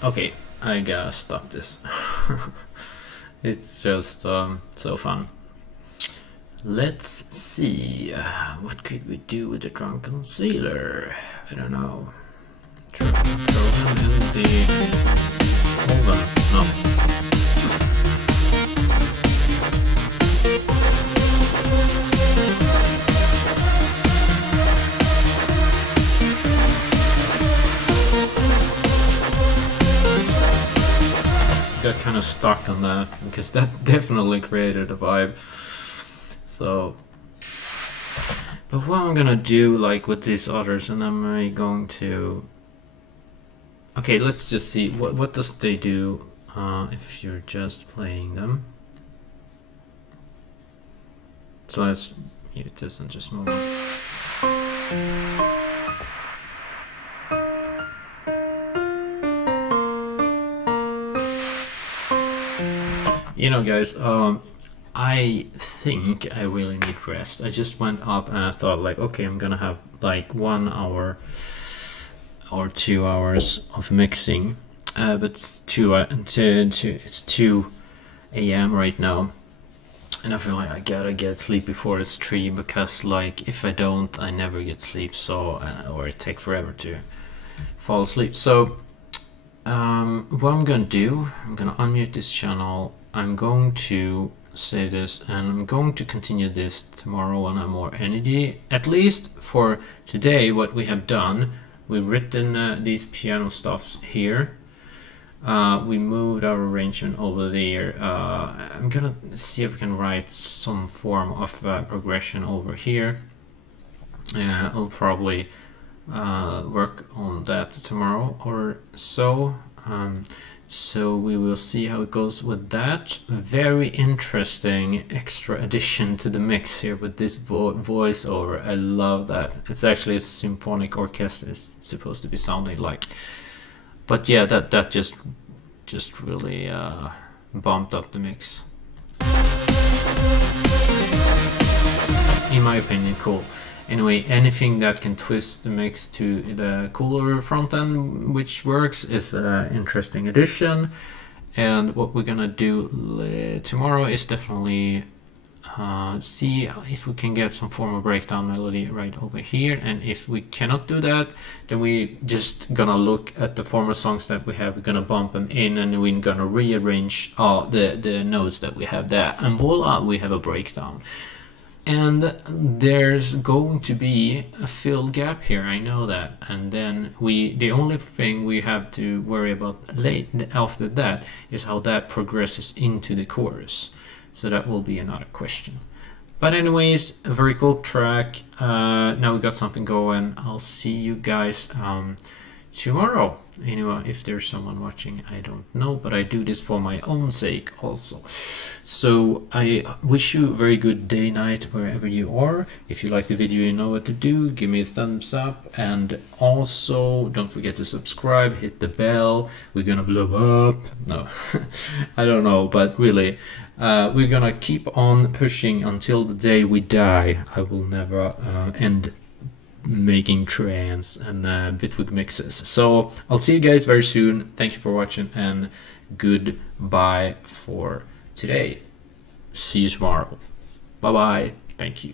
Okay, I gotta stop this. It's just so fun. Let's see. What could we do with the drunken sailor? I don't know. Throw him in the oven. No. Got kind of stuck on that because that definitely created a vibe. So, but what I'm gonna do, like with these others, and I'm going to. Okay, let's just see what does they do if you're just playing them. So let's mute this and just move on. You know, guys, I think I really need rest. I just went up and I thought, like, okay, I'm gonna have like 1 hour or 2 hours of mixing, but it's 2 a.m. right now, and I feel like I gotta get sleep before it's 3, because like if I don't, I never get sleep. So or it takes forever to fall asleep. So what I'm gonna do, I'm gonna unmute this channel. I'm going to save this and I'm going to continue this tomorrow when I have more energy. At least for today, what we have done, we've written these piano stuffs here. We moved our arrangement over there. I'm gonna see if I can write some form of progression over here. I'll probably work on that tomorrow or so. So we will see how it goes with that. Very interesting extra addition to the mix here with this voiceover. I love that. It's actually a symphonic orchestra it's supposed to be sounding like. But yeah, that just really bumped up the mix. In my opinion, cool. Anyway, anything that can twist the mix to the cooler front end, which works, is an interesting addition. And what we're gonna do tomorrow is definitely see if we can get some form of breakdown melody right over here. And if we cannot do that, then we just gonna look at the former songs that we have. We're gonna bump them in, and we're gonna rearrange the notes that we have there, and voila, we have a breakdown. And there's going to be a fill gap here, I know that. And then the only thing we have to worry about after that is how that progresses into the chorus. So that will be another question. But anyways, a very cool track. Now we got something going. I'll see you guys tomorrow. Anyway, if there's someone watching, I don't know, but I do this for my own sake also. So I wish you a very good day, night, wherever you are. If you like the video, you know what to do. Give me a thumbs up, and also don't forget to subscribe, hit the bell. We're gonna blow up. No, I don't know, but really, we're gonna keep on pushing until the day we die. I will never end making trance and Bitwig mixes. So I'll see you guys very soon. Thank you for watching, and goodbye for today. See you tomorrow. Bye bye. Thank you.